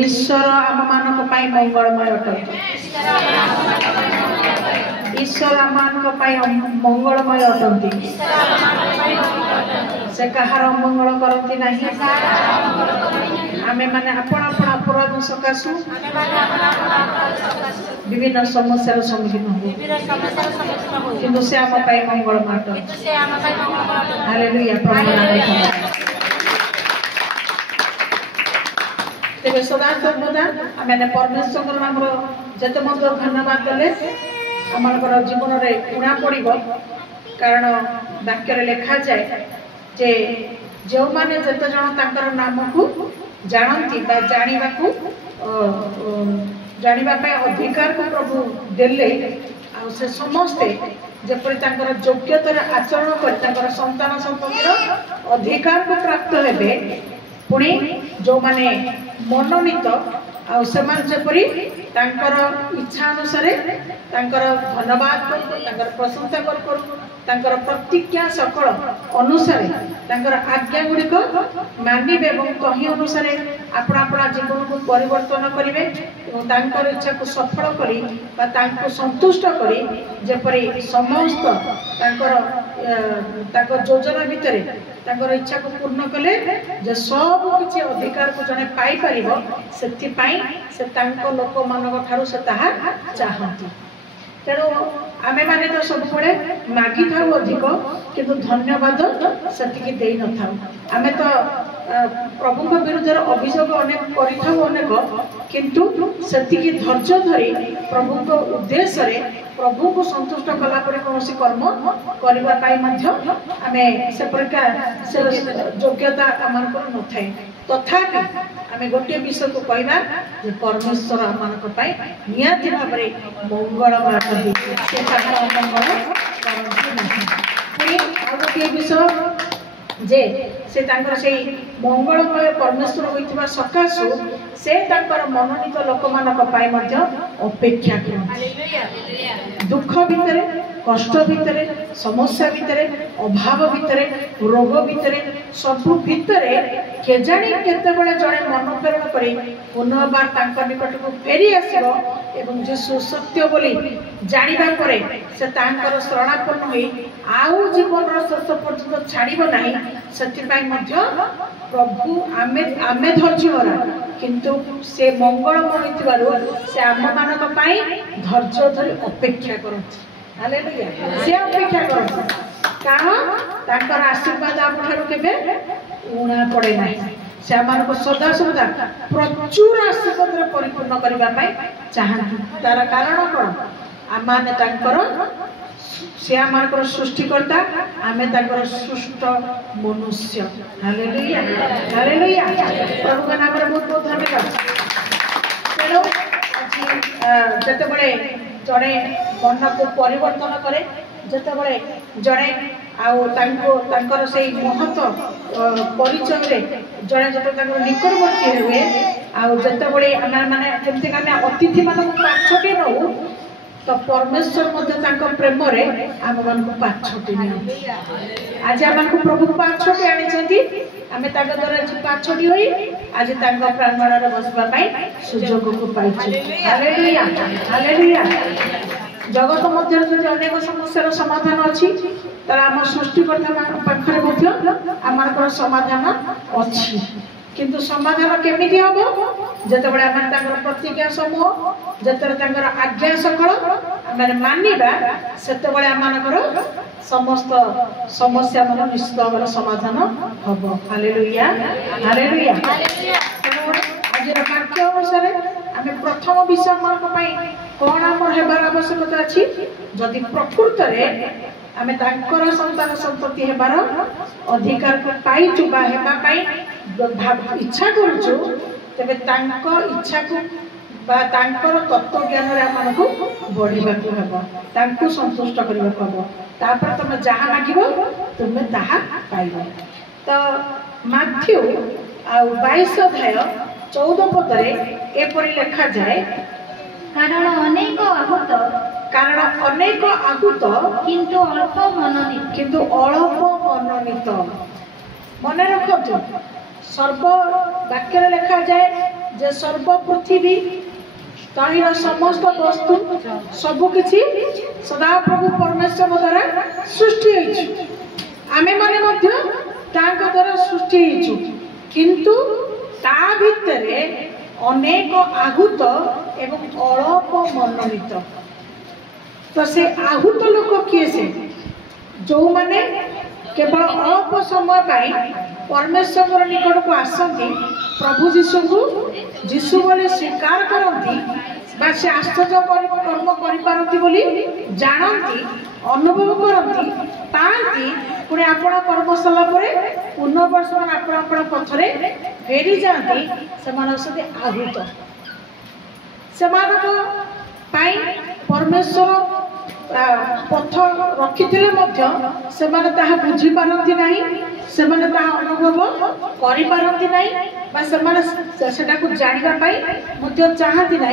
ईश्वर आम मान मंगलमय अटंती ईश्वर आम मान मंगलमय अटंती से कहार अमंगल करती नहीं आमे माने आपण आपण अपराध सकाशु विभिन्न समस्या सम्मुखीन हो किंतु से आम मंगलमय अटंती हालेलुया प्रभु तेरे सदा सर्वदा आम परमेश्वर नाम जत मंद धन्यवाद देले आम जीवन में गुणा पड़ो कारण वाक्य लिखा जाए जे जो माने जत जन तांकर नाम को जानती जाना अधिकार को प्रभु देले से समस्ते जपरी योग्यतार आचरण कर संतान संपत्तिर अधिकार को प्राप्त हेबे पुणी जो माने मनोनीत आसपरी इच्छा अनुसार धन्यवाद कर प्रशंसा कर प्रतिज्ञा सकल अनुसार आज्ञा गुड़िक मानवे और तही अनुसार आपण अपना जीवन को परिवर्तन करेंगे और इच्छा को सफल करी संतुष्ट करी जेपरी समस्त योजना भितर इच्छा को पूर्ण कले जे सब किसी अधिकार को जने पाई परिबो सेथिपाई से लोक मानक ठारू से ताहा चाहती तेणु आमे माने तो सब बड़े मागी था अधिक किंतु धन्यवाद सेतिकी देई न था आमे तो प्रभु को विरुद्ध अभियोग अनेक करिथाउ अनेक किंतु सेतिकी धैर्य धरी प्रभु को उद्देश्य रे प्रभु को संतुष्ट कला परे कोनोसी कर्म करिबा पाई मध्य आमे से प्रकार से योग्यता आमान को न थाए तथापि आमे गोटे विषय को कहना जे परमेश्वर आमान को पाई नियति भाबरे मंगलमय अटंती से कहार मंगल करंती नहीं पुणी आ गोटे विषय जे से तांकर से मंगलमय परमेश्वर होइतिबा सकाशु से तांकर मनोनीत लोक मानक पाई मध्य अपेक्षा करंती दुख भितर कष्ट भितर समस्या भितर अभाव भितर रोग भितर सब भितर केजाणी केतेबेले जड़े मन प्रेरण कर पुनर्बार तांकर निकट को फेरी आसिबो एवं जे सुसत्य बोली जानिबा परे से तांकर शरणापन्न होई आउ जीवन शेष पर्यंत छाड़िबो नाही सेतिपाई मध्य प्रभु आमे आमे धैर्यहरा किंतु से मंगलमय होइतिबारु से आम मानक पाई धैर्य धरी अपेक्षा करथि हालेलुया से अपेक्षा करथि कारण तांकर आशीर्वाद आम ठारू केबे उणा पड़े नाही से आम को सदा सदा प्रचुर आशीर्वाद रे परिपूर्ण करबा पाई चाहନ୍ତି तार कारण कोन आम माने तांकर से आमर सृष्टिकर्ता आमे तांकर सृष्ट मनुष्य हालेलुया हालेलुया प्रभु का नाम रे बहुत बहुत धन्यवाद तेणु आज जतबेले जड़े मन को परिवर्तन करे जतबेले जड़े आउर से महत्व परिचय रे जड़े जब निकटवर्ती हुए आतबे माने अतिथि मान पाछटी नौ तो परमेश्वर प्रेम रे आम मान पाछटी नि आज आम प्रभु पाछटी आनी आम द्वारा पाछटी हुई आज प्राणगण बसवा सुजोग को पाई हालेलुया हालेलुया जगत मध्य अनेक समस्या समाधान अच्छी तर आम सृष्टिकर्ता पाखे आम समाधान अच्छी किंतु समाधान केमिति हबो जतबेले आम प्रतिज्ञा समूह जतबेले आज्ञा सकल आम मानिबा सेतबेले आम समस्त समस्या मन निश्चित भाव समाधान हबो हालेलुया हालेलुया आज वाक्य अनुसार आम प्रथम विषय मान कौन आम हेबार आवश्यकता अच्छी जदि प्रकृत आम तांकर संतान संतति हेबार अधिकार को पाइचु बा हेबा पाई इच्छा करूचु तेबे तांको इच्छा को बा तांकर तत्व ज्ञान रे हमनको बढ़िबा को हेबो तांको संतुष्ट करबा को हेबो तापर तुम जहा मागिबो तुमे ताहा पाइबो तो माथ्यू आ 22 अध्याय 14 पद रे एपरि लिखा जाए कारण अनेक आहुत किंतु अल्प मनोनीत मन रखो सर्व वाक्य लिखा जाए जे सर्व पृथ्वी तहिर समस्त वस्तु सबकिछि सदाप्रभु परमेश्वर द्वारा सृष्टि होइछि। आमे माने मध्य तांको द्वारा सृष्टि होइछु, किंतु ता भितरे अनेक आहूत एवं अल्प मनोनीत। तो से आहूत लोक किए से जो माने केवल अल्प समय पाई परमेश्वर निकट को आसती, प्रभु जीशु बोले स्वीकार करती, से आश्चर्य कर्म करती बोली जानती, अनुभव करती, पाती, पुणे आपण कर्म सला पुनर्वर्ष आपण पथरे फेरी जाती, से आहूत से परमेश्वर पथ रखी से बुझी पारती ना, से अनुभव करती ना, सेटा को जानापी चाहती ना,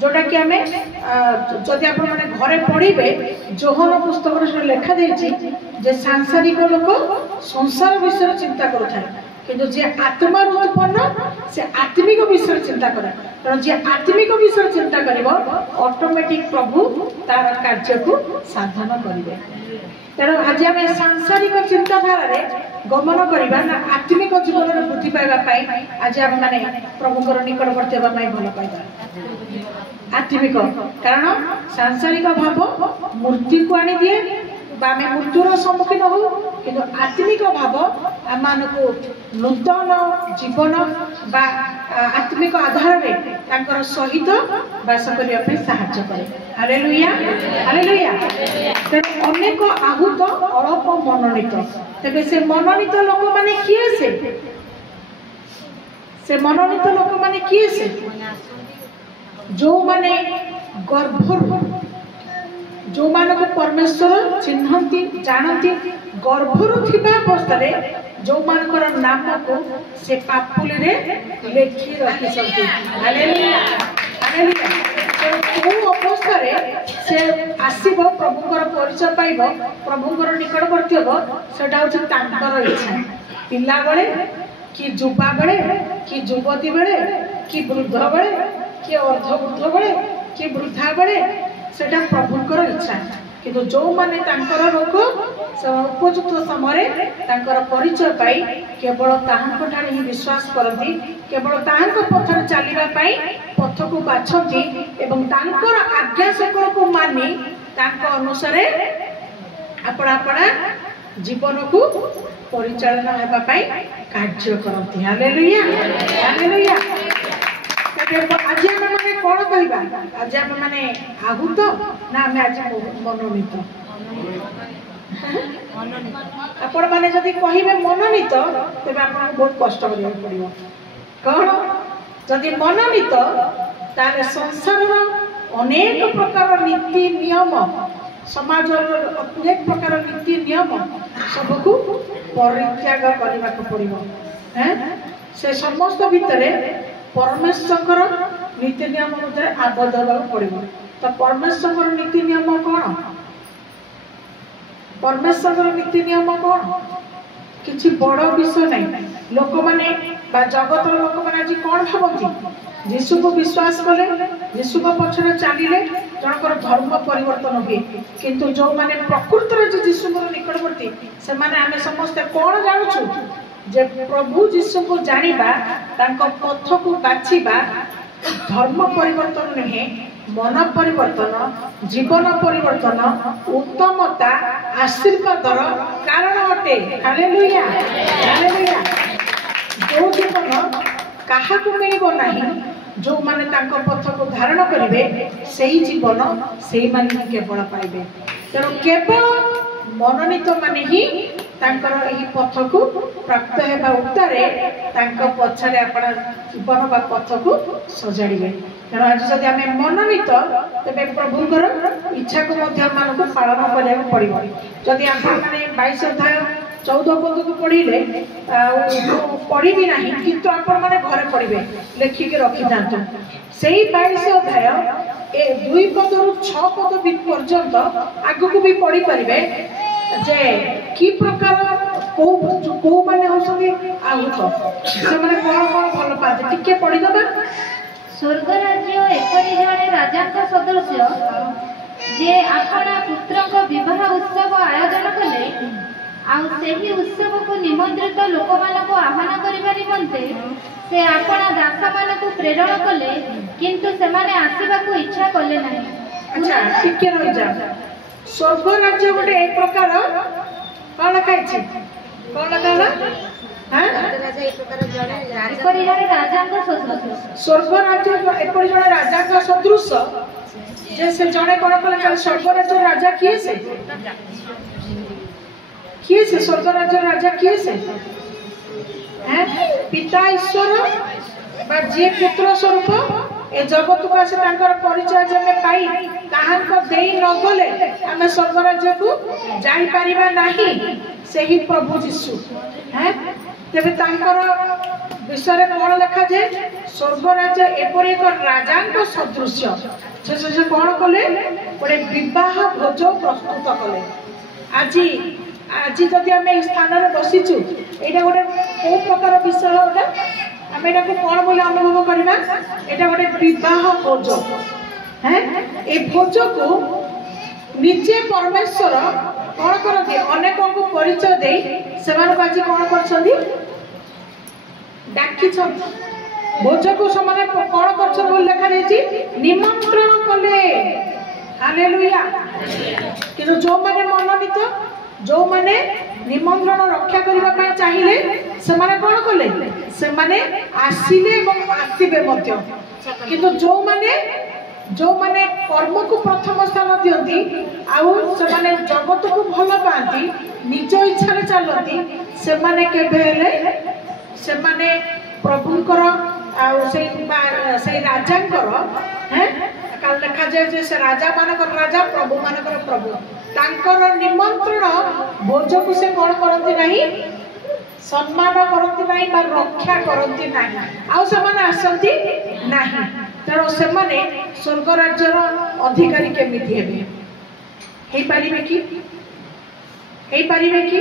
जोटा कि आम जदि आप घरे पढ़े जोहन पुस्तक लेखा जे सांसारिक लोक संसार विषय चिंता करुए, किंतु जे आत्मा उत्पन्न से आत्मिक विषय चिंता करे। कारण जे आत्मिक विषय चिंता कर ऑटोमेटिक प्रभु तार कार्य को साधन करेंगे। तेणु आज आम सांसारिक चिंताधारा गमन करवा ना आत्मिक जीवन में वृद्धि पाइबापी आज आम मैंने प्रभुकर निकटवर्ती होगापी भल पाइबा आत्मिक। कारण सांसारिक भाव मूर्ति को आनी दिए, आम मृत्युर सम्मुखीन हो, किंतु आत्मिक भाव आम नूतन जीवन बा आत्मिक आधार में सहित बास करने साहाय्य करे। Hallelujah hallelujah. तेणु अनेक आहूत अल्प मनोनीत। तेबे से मनोनीत लोक माने किए से मनोनीत लोक माने किए से जो माने गर्भ जो मानक परमेश्वर चिन्हती जानती, गर्भर थिबा अवस्था जो मानकर नाम को से पापुली रे लेखी रखी सकती। Hallelujah hallelujah. वो अवस्था से आसीब प्रभुकर परिचय पाइब, प्रभुकर निकटवर्ती हो, सेटा होछि तांकर इच्छा। पिला बेले कि युवा बेले कि युवती बेले कि वृद्ध बेले कि अर्धवृद्ध बेले कि वृद्धा बेले सेटा प्रभुकर इच्छा। किंतु जो माने तांकर लोक उपयुक्त समय परिचय पाई केवल ताहांठारे ही विश्वास करती, केवल ताहांक पथर चलने पथ को बाछती एवं तांकर आज्ञा सकल को मानी तांक अनुसार अपना अपना जीवन को परिचालना हेबापी कार्य करती। Hallelujah hallelujah. आज आम मैंने कौन कहवा, आज आम मैंने आहूत ना आम आज मनोनीत। आपण मैंने जदि कहे मनोनीत तेज आप बहुत कष्ट करा पड़ो। कौन जदि मनोनीत ताले संसार अनेक प्रकार नीति नियम, समाज अनेक प्रकार नीति नियम सबको परित्याग करने को पड़ो। से समस्त भितर परमेश्वर नीति नियम मध्य आबद्ध होगा पड़ो। तो परमेश्वर नीति नियम कौन? परमेश्वर नीति नियम कौन? किसी बड़ विषय नहीं। लोक मैंने जगत लोक मैंने आज कौन भावती? यीशु को विश्वास कले, यीशु को पछरे चलिले जनकर धर्म परिवर्तन हुए, किंतु जो माने प्रकृत रे यीशु को निकटवर्ती से माने आमे समस्त कौन जानछु जे प्रभु यीशु को जानिबा, तांको पथ को बाछिबा धर्म परिवर्तन नहीं, मन परिवर्तन, जीवन परिवर्तन, उत्तमता, आशीर्वादर कारण अटे। Hallelujah hallelujah. जो जीवन कहा को मिलिबो नहीं, जो माने तांको पथ को धारण करिवे सेही जीवन सेही माने केवल पाइबे। तेणु केवल मनोनीत माने ही तांकर एही पथ को प्राप्त हेबा उत्तारे तांको पछरे आपण जीवन बा पथ को सजाड़िबे। तेणु आज जदि आमे मनोनीत तेबे प्रभुଙ୍କର इच्छा को मध्य मान को पालन करिया पड़िबो। जदि आपण माने 22 अध्याय 14 पद को पढ़िले पढ़ी भी नहीं, किंतु आपण माने घरे पढ़िबे लेखिके रखि जांतु। सेही 22 अध्याय 2 पद रु 6 पद पर्यंत आगु को भी पढ़ी परिबे जे की प्रकार को माने होसंदी आहुत से माने कोन कोन भल पाते टिके पढी दबा। स्वर्ग राज्य एपरि जणे राजाଙ୍କ सदृश्य जे आपणा पुत्रଙ୍କ विवाह उत्सव आयोजन कले आउ सेही उत्सव को निमंत्रित लोकमानक आह्वान करिबा निमंते से आपणा दासमानक प्रेरण कले किंतु सेमाने आसीबाकू इच्छा कले नाही। अच्छा टिके रहि जा। स्वर्ग राज्य गोटे एक प्रकार कोन कहछि कोन कहला हां एपरि जणे राजाଙ୍କ सदृश्य स्वर्ग राज्य एपरि जणे राजाଙ୍କ सदृश जे से जणे कोन कहला स्वर्ग राज्य राजा किए से स्वर्ग राज्य राजा किए से हैं पिता ईश्वर बा जे पुत्र स्वरूप ए जगत को आसे तांकर परिचय जमे पाई ताहां को देई न गले हमें स्वर्ग राज्य को जाई परिबा नाही सेही प्रभु यीशु हैं तेबे तांकर विषय कोन लिखा जे स्वर्ग राज्य एपरि एक राजांक सदृश्य से कोन कले गोटे विवाह भोज प्रस्तुत कले। आज जदि आम स्थान में बसीचु यहाँ गोटे कौ प्रकार विषय गोटे आम यहाँ कौन बोले अनुभव करवा यहाँ गोटे विवाह भोज हैं ये भोज को निजे परमेश्वर कौन करती अनेक को परिचय दे से आज कौन कर डाकी भोज को समाने कौन कर लिखा निमंत्रण कले। हालेलुया। किंतु जो माने मनोनीत जो माने निमंत्रण रक्षा करने चाहिए से माने कौन कले से माने आसिले एवं आसीबे मध्य किंतु जो माने कर्म को प्रथम स्थान दियंती आउ से माने जगत को भल पाती निज इच्छा रे चलती से माने केबे हेले से माने प्रभुंकर आउ से राजांकर हैं काल लिखा जाए जे से राजा मानकर राजा प्रभु मानकर प्रभु तांकर निमंत्रण भोज को से कौन करती नहीं सम्मान करती नहीं बा रक्षा करती नहीं आउ से माने आसंती नहीं तेणु से माने स्वर्ग राज्यर अधिकारी केमिति हेबे हेई परिबे कि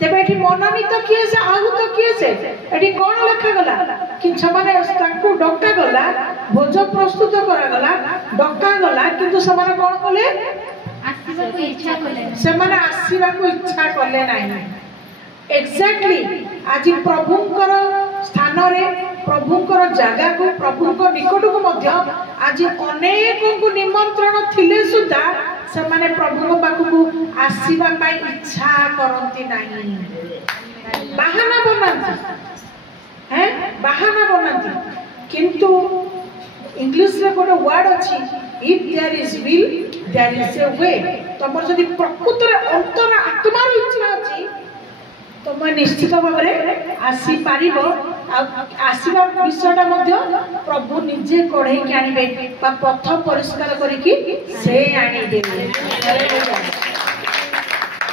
तेबे एठी मनोनीत किए से आहुत किए से एठी कोन लिखा गला कि समाने तांको डका गला भोज प्रस्तुत करा गला डका गला किंतु समाने कोन कले आसीबाकू इच्छा कले समाने आसीबाकू इच्छा कले नाही। एक्जेक्टली आज प्रभुंकर स्थान रे प्रभुंकर जगह को प्रभुंकर निकट को मध्य आज अनेक को निमंत्रण थिले सुधा से माने प्रभु पाखु आसीबा पाई इच्छा करंती नहीं बहाना बनाती किंतु इंग्लिश रे गोटे वर्ड अछि if there is will there is a way तमर जदि प्रकृत रे अंतर आत्मा रो इच्छा अछि तुम निश्चित भाव में आसी पारिबो आसीबा विषयटा मध्य प्रभु निजे कढ़े के आनिबे बा पथ परिष्कार करिकि से आनिबे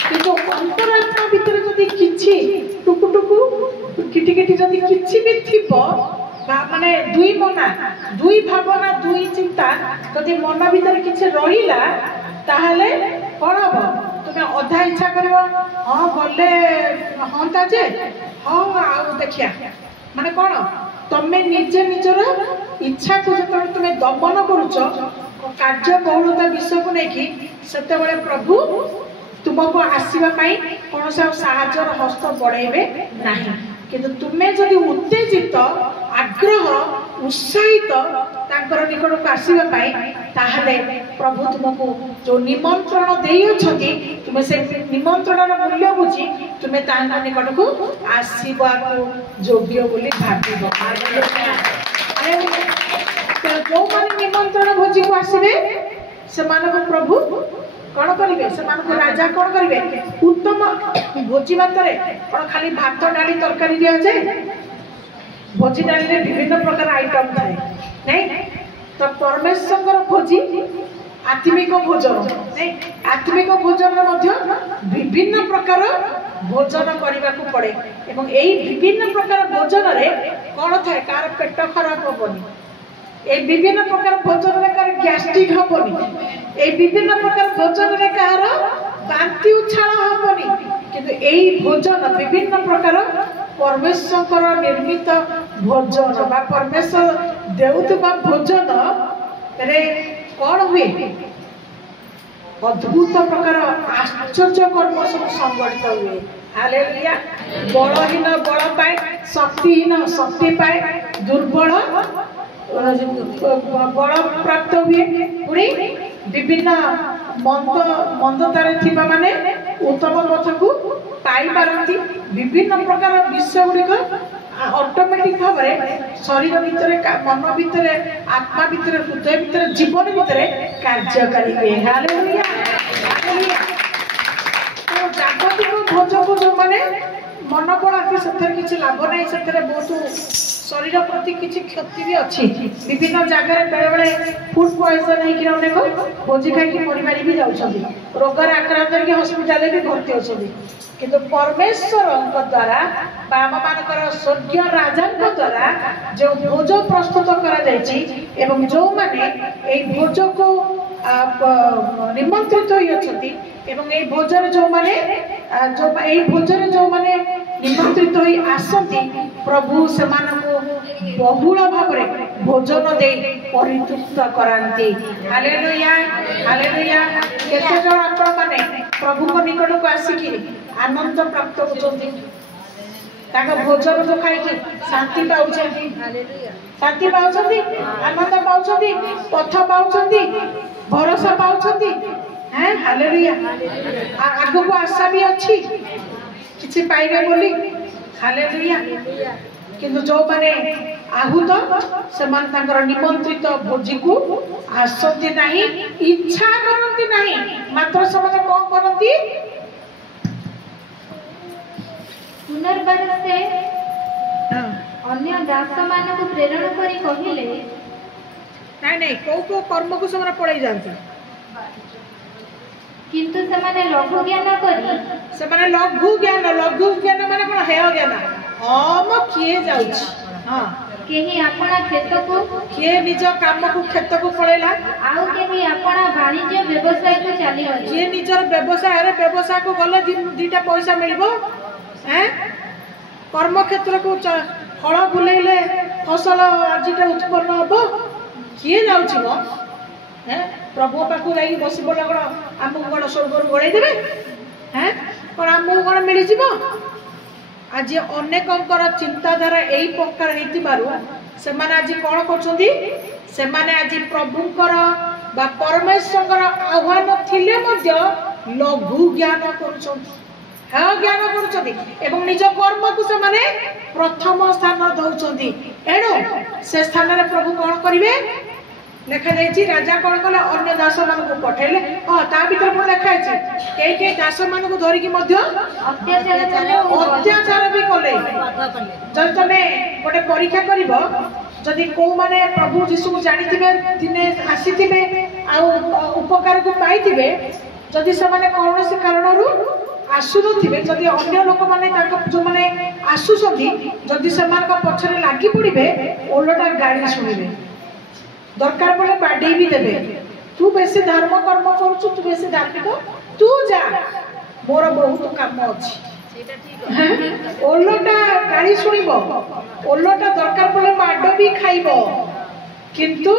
किंतु अंतरात्मा भीतर जदि किछि टुकु टुकु किटी किटी जदि किछि भी थिबो माने दुई मना दुई भावना दुई चिंता जदि मन भीतर किछि रहिला ताहले कोन हबो तुमे अधा इच्छा करबो हां गले हंता जे हां आ देखिया माने कोन तमे निजे निजर इच्छा को जत तुमे दमन करूछो कार्य बहुलता विषय को नेकी सेते बेले प्रभु तुमको आसीबा पाई कोन सा सहायर हस्त बढ़ेबे नाही किंतु तुमे जदि उत्तेजित आग्रह उत्साहित तांकर निकट को आसीबा पाई ताहले प्रभु तुमको जो निमंत्रण देई अछथि तुमे से निमंत्रणर मूल्य बुझी तुमे तांकर निकट को आसीबा को योग्य बोली भाबिबो। जो माने निमंत्रण भोजी को आसीबे से मानक प्रभु कौन करेंगे से राजा कौन करेंगे उत्तम भोजी भात कौन खाली भात डाली तरकारी दिया जाए भोजी डाली में विभिन्न प्रकार आइटम थाए नहीं तो परमेश्वर भोजी आत्मिक भोजन नहीं आत्मिक भोजन विभिन्न प्रकार भोजन करने को पड़े एवं यही विभिन्न प्रकार भोजन रे कौन थाए कार पेट खराब होबनी ए विभिन्न प्रकार भोजन रे कार गैस्ट्रिक होबनी ए विभिन्न प्रकार भोजन रे कार बांति उछाल होबनी किंतु एई भोजन विभिन्न प्रकार परमेश्वर निर्मित भोजन बा परमेश्वर देउतबा भोजन रे कौन हुए अद्भुत प्रकार आश्चर्य कर्म सब संगठित हुए। हालेलुया। बलहीन बल पाए, शक्तिहीन शक्ति पाए, दुर्बल बल प्राप्त हुए। पुणी विभिन्न मंदतार थिबा माने उत्तम पथ को पाई पारती। विभिन्न प्रकार विषय गुड़िक ऑटोमेटिक भाव में शरीर भितर मन भितर आत्मा भितर हृदय भितर जीवन भितर कार्यकारी हुए। हालेलुया। तो जागतिक भोज को जो माने मन पड़ाती से किसी लाभ नहीं, से बहुत शरीर प्रति किसी क्षति भी अच्छी। विभिन्न जगह बेले बेले फूड पॉइजन होकर अनेक भोजी खाई मरी भी जाऊँगी, रोगर आक्रांत होकर हस्पिटाल भी भर्ती होती। किंतु परमेश्वर द्वारा आम मानकर स्वर्गीय राजा द्वारा जो भोज प्रस्तुत करा जो माने भोज को निमंत्रित होती भोजन जो माने भोजन जो माने निमंत्रित होई आसती प्रभु से बहुल भाव में भोजन दे परितृप्त करांती। Hallelujah hallelujah. केते जण आपण माने प्रभु को निकट को आसिकी आनंद प्राप्त होचंती, ताका भोजन को खाई की शांति पाउछंती, शांति पाउछंती, आनंद पाउछंती, पथ पाउछंती, भरोसा पाउछंती। हैं हालेलुया। आगो को आशा भी अच्छी किछि पाइबे बोली। हालेलुया। किंतु जो माने आहूत से निमंत्रित भोजी को आसती नहीं, इच्छा करती नहीं, मात्र से कौन करती पुनर्बार से अन्य दास मान को प्रेरण करी कहिले नहीं नहीं को कर्म को से पड़े जाती, किंतु से लघु ज्ञान करी से लघु ज्ञान माने कोन हेय ज्ञान हम किए जाउछ। हां केही अपना खेत को किए निज काम को खेत को पळेला, आउ केही अपना वाणिज्य व्यवसाय को चली गली, किए निजर व्यवसाय को गले दीटा पैसा मिलबो। हैं कर्म क्षेत्र को फल बुलेले फसल आजिटा उत्पन्न हम किए जाउछ गो। हैं प्रभु पाखु जाई बसी बोला कोन आमु कोन स्वर्ग गोळै देबे। हैं कोन आमु कोन मिली जीवो। आज अनेकंकर चिंताधारा यही प्रकार से आज कौन कर आज प्रभुंकर बा परमेश्वर आह्वान थिले लघु ज्ञान कर ज्ञान कर निज कर्म को से प्रथम स्थान दौरान। एणु से स्थान में प्रभु कौन करेंगे लिखा जाइए। राजा कौन कले अन्य दास मान को पठेले। हाँ ता भीतर पुणी लिखाई कई दास मान को धरिकी अत्याचार भी कले। जब तुम गोटे परीक्षा कर जदि कौ माने प्रभु जीशु को जानी दिने आसी उपकार को पाई जदि से कौन से कारण आसुन जदि अन्य लोक मैंने जो मैंने आसुँच जदि से पछरे लगी पड़े ओलटा गाड़ी शुणवे दरकार पड़े बाडे भी देवे। तू बेसी धर्म कर्म करू, तू बेसी धार्मिक, तू जा मोर बहुत काम अच्छी। ओलटा गाड़ी शुणव, ओलटा दरकार पड़े माड भी खाइब, किंतु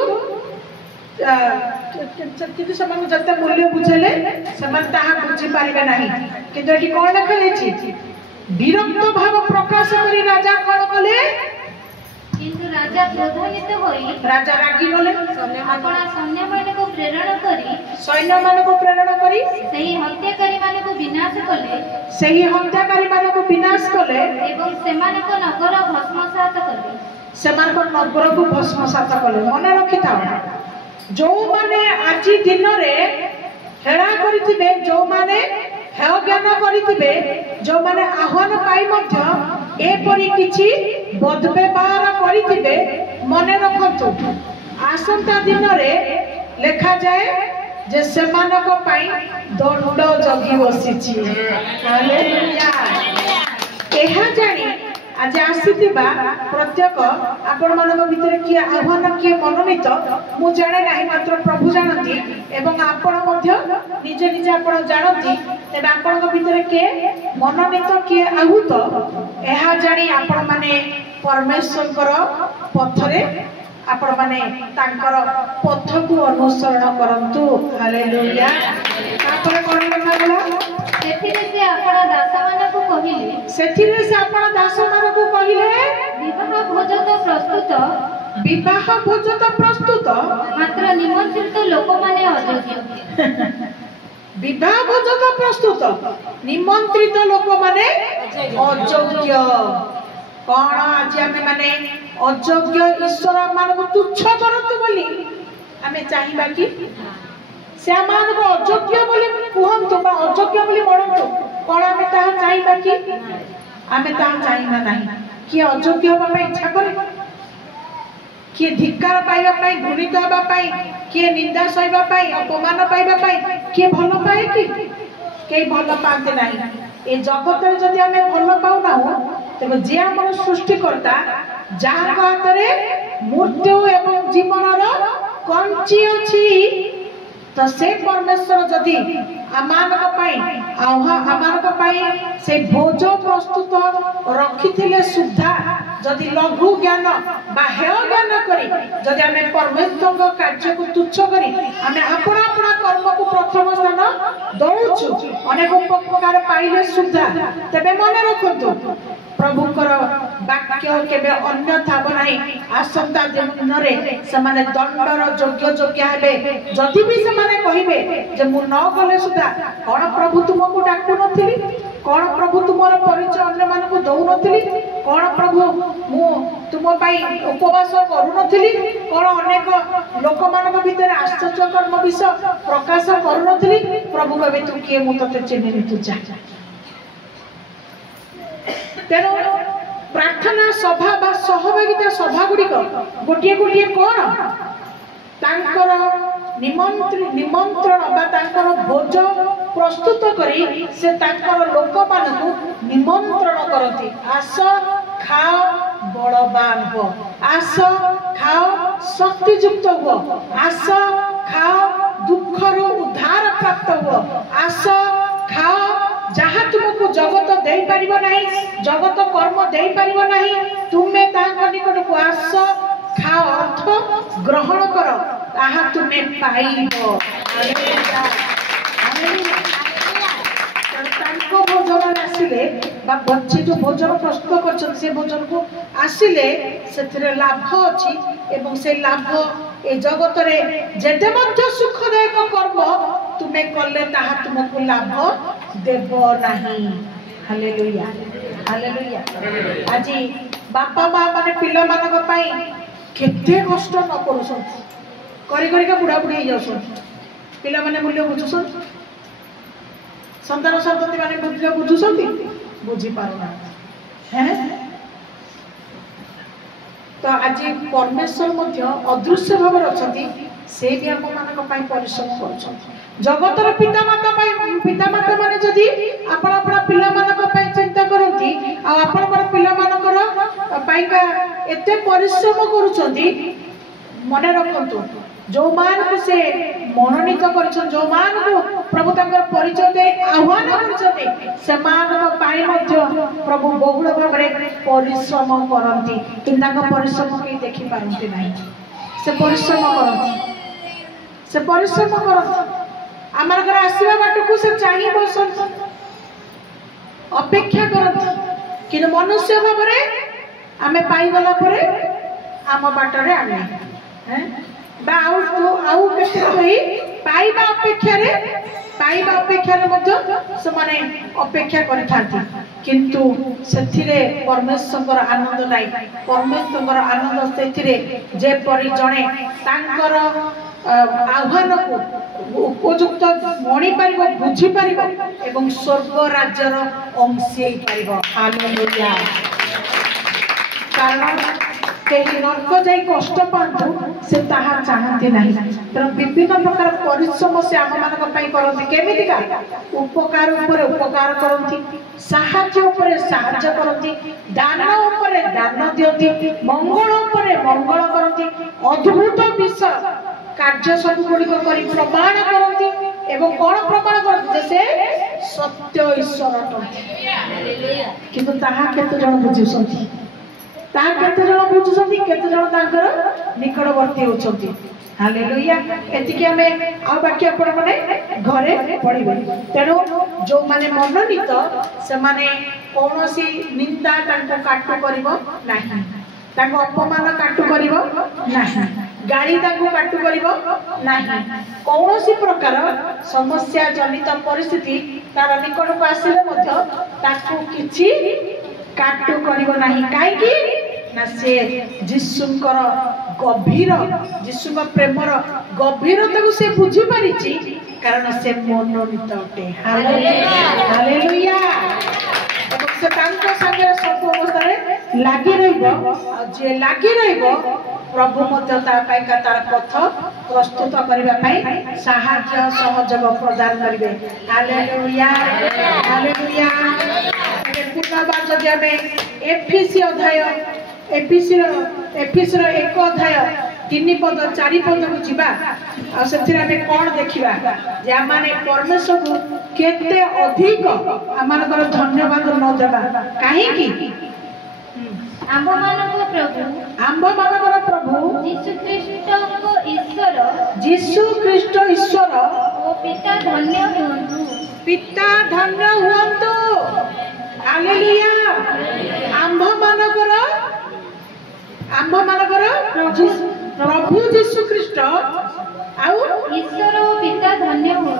किंतु से जते मूल्य बुझेले से बुझी पारे ना। किंतु ये कौन लिखा जाइए विरक्त भाव प्रकाश करी राजा कौन कले। किंतु राजा क्रोधान्वित होई राजा रागी गले अपना सैन्य मान को प्रेरण करी सही हत्याकारी मान को विनाश कले एवं सेमान को नगर भस्मसात कले। मन रखी था जो माने आज दिन रे हेड़ा करिथिबे, जो माने हेय ज्ञान करिथिबे, जो माने आह्वान पाई मध्य एपरी किछि बदव्यवहार करिथिबे मने रखतु आसंता दिन रे लेखा जाए जे सेमानक पाई दंड जगी बसिछि। हालेलुया। एहा जानी आज आसीथिबा प्रत्येक आपण मानक भितर किए आह्वान किए मनोनीत मु जाने नाही, मात्र प्रभु जानती एवं आपण मध्य निजे निजे आपण जानती तेज आपण भितर किए मनोनीत किए आहूत यह जानी आपण माने परमेश्वर पथरे आपण माने तांकर पथ को अनुसरण करंतु हालेलुया। तापर कोन कथा गला सेथिरे से आपण दास मानकु कहिले सेथिरे से आपण दास मानकु कहिले विवाह भोज तो प्रस्तुत मात्र निमंत्रित लोक माने अयोग्य विवाह भोज तो प्रस्तुत निमंत्रित लोक माने अयोग्य कौन आज आम माने अयोग्य ईश्वर मान को तुच्छ करतु बोली आमे चाहिबा कि से मान को अयोग्य बोली कहंतु बा अयोग्य बोली म्हणंतु कोन आमे ताहा चाहिबा कि आमे ताहा चाहिबा नाही कि अयोग्य होबा पई इच्छा करे कि धिक्कार पाइबा पई घृणित होबा पई कि निंदा सहिबा पई अपमान पाइबा पई कि भलो पाए कि केई भलो पाते नाही ए जगत रे जदि आमे भलो पाउ ना हो तेबे जे हमर सृष्टि करता जहाँ हातरे मृत्यु एवं जीवन कंची अछि तो से परमेश्वर जदि आमानक पई आमानक पई से भोज प्रस्तुत रखिथिले सुधा जदि लघु ज्ञान बा हेय ज्ञान करी जदि आमे परमेश्वर कार्य को तुच्छ करी आमे अपना अपना कर्म को प्रथम स्थान दउछु अनेक उपकार पाइले सुधा तबे मने रखंतु प्रभुकर वाक्य केबे अन्यथा बनाई आसंता दिन रे समाने दंडर योग्य योग्य हेबे जदि भी समाने कहिबे जे मु न गले सुधा कोन प्रभु तुमको डाकु नथिली कोन प्रभु तुमर परिचय अन्य मान को दउ नथिली कोन प्रभु मु तुम पई उपवास करू नथिली कोन अनेक लोक मान भीतर आश्चर्य कर्म विषय प्रकाश करू नथिली प्रभु कबे तू के मु तते चिन्हिनी तू जा तेनो प्रार्थना सभा बा सहभागिता सभा गुडी गोटिए गोटिए कोन तांकर निमंत्रण बा तांकर भोज प्रस्तुत करी से तांकर लोक मानकु निमंत्रण करती आस खाओ बलवान हो आस खाओ शक्ति युक्त हो आस खाओ दुखर उद्धार प्राप्त हो आस खाओ जहाँ तुमको जगत दे पारिबो नहीं जगत कर्म दे पारिबो नहीं तुमे तांको निकट को आस खाओ अर्थ ग्रहण कर ताहा तुमे पाइबो हालेलुया हालेलुया तांको भोजन आसिले बा बच्चे जो भोजन प्रस्तुत करछन से भोजन को आसिले सेथिरे लाभ अछि एवं से लाभ ए जगत रे जेते मध्य सुखदायक कर्म तुमे करले ताहा तुमको लाभ देबो नाही हालेलुया हालेलुया आजी बापा मां माने पिला मानक पई केते कष्ट न करूछन करी करी का बुढ़ा बुढ़ी जाउछन पिला माने मूल्य बुझुछन संतान संतति माने मूल्य बुझुछन बुझी पारुना हैं तो आज परमेश्वर मध्य अदृश्य भाव अछंती से भी आप मानक पई परिश्रम करछन जगतर पिता माता माने जदि आपण आपण पिला मानक पई चिंता करंती आ आपण आपण पिला मानकर पाइका एते परिश्रम करूछंती मने रखंतु जो मान को से मनोनीत करछन जो मान को प्रभु तंकर परिचय दे आह्वान करछते से मान को पाई मध्य प्रभु बहुल भाव रे परिश्रम करंती किंतु तंकर परिश्रम के देखि पारंती नाही से परिश्रम करंती आमर घर आसीबा बाट को से चाहि बसन अपेक्षा करंती कि मनुष्य भाव रे आमे पाई गला परे आम बाट रे आमे हैं बा आउ केते कोई पाइबा अपेक्षा रे मध्य समाने अपेक्षा करथांती किंतु सेथिरे परमेश्वर आनंद नाही परमेश्वर आनंद सेथिरे जे परि जणे तांकर आह्वान को उपयुक्त मणि पारिबो बुझी पारिबो एवं स्वर्ग राज्यर अंशी पारिबो हालेलुया कारण कहीं नर्क जाई कष्ट पांतु से ताहा चाहते नहीं तेणु विभिन्न प्रकार परिश्रम से आम मानक पई करंती केमितिका उपकार ऊपर उपकार करंती साहाय्य ऊपर साहाय्य करंती दान ऊपर दान दियंती मंगल ऊपर मंगल करंती अद्भुत विषय कार्य सब गुड़िक करी प्रमाण करंती एवं कोन प्रमाण करंती से सत्य ईश्वर अटंती किंतु ताहा केते जण बुझुसंती ताहा केते जण बुझुसंती केते जण तांकर निकटवर्ती होचंती हालेलुया एतिके हमें आ वाक्य आपण माने घरे पढिबे तेनो जो माने मनोनीत से माने कोनोसी निंदा तांको काटू करिवो नाही तांको अपमान काटू करिवो नाही गाड़ी तांको काटू करिवो नाही कोनोसी प्रकार समस्या जनित परिस्थिति तार निकट को आसीले मध्य ताको किछि काटू करिवो नाही काई की ना से जिसुंकर गभीर जिसुंक प्रेमर गभीरता को से बुझी पारिछि कारण से मनोनीत अटे हालेलुया ଏବଂ ସେ ତାଙ୍କ ସାଙ୍ଗରେ ସବୁ ଅବସ୍ଥାରେ ଲାଗି ରହିବ ଆଉ ଯିଏ ଲାଗି ରହିବ ପ୍ରଭୁ ମଧ୍ୟ ତା ପାଇଁ ତାର ପଥ ପ୍ରସ୍ତୁତ କରିବା ପାଇଁ ସାହାଯ୍ୟ ସହଯୋଗ ପ୍ରଦାନ କରିବେ ହାଲେଲୁୟା ହାଲେଲୁୟା ପୁନର୍ବାର ଯଦି ଆମେ ଏଫେସୀ ଅଧ୍ୟାୟ एफिसर 1 अध्याय 3 पद 4 पद को जीवा आ सेथिरा में कोन देखिबा जे माने परमेश्वर को केते अधिक आमानकर धन्यवाद न देबा काहे की आम्भ मानकर प्रभु यीशु ख्रीष्ट ईश्वर ओ पिता धन्य हुअन्तु हालेलुया आम्भ मानकर प्रभु यीशु ख्रीष्ट आउ ईश्वर पिता धन्य हो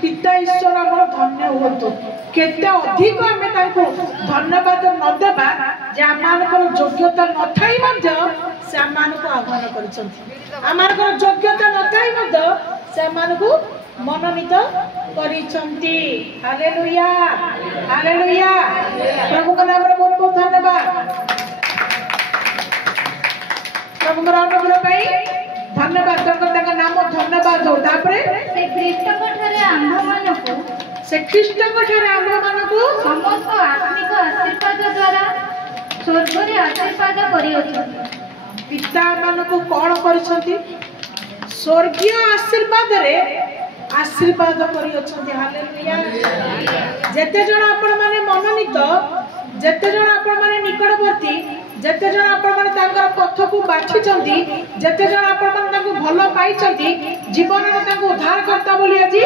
पिता ईश्वर हमर धन्य हुअन्तु केते अधिक हमें ताको धन्यवाद न देबा जे आमानकर योग्यता न थाई मध्य से आमानको आह्वान करछन्ती आमानकर योग्यता न थाई मध्य से आमानको मनोनीत करिछन्ती हालेलुया हालेलुया प्रभु का नाम रे बहुत बहुत धन्यवाद प्रभु का अनुग्रह पाई धन्यवाद तक नाम धन्यवाद हो तापरे से ख्रीष्ट को ठारे आम्भ मानको समस्त आत्मिक आशीर्वाद द्वारा स्वर्ग रे आशीर्वाद करियछन्ती पिता मानको कोन करिसंती स्वर्गीय आशीर्वाद रे आशीर्वाद करियछन्ती हालेलुया जेते जण आपण माने मनोनीत जेते जण आपण माने निकटवर्ती जेते जण आपण माने तांकर पथ को बाछि चंती जेते जण आपण माने तांको भलो पाई चंती जीवन रे तांको उद्धार करता बोली आजी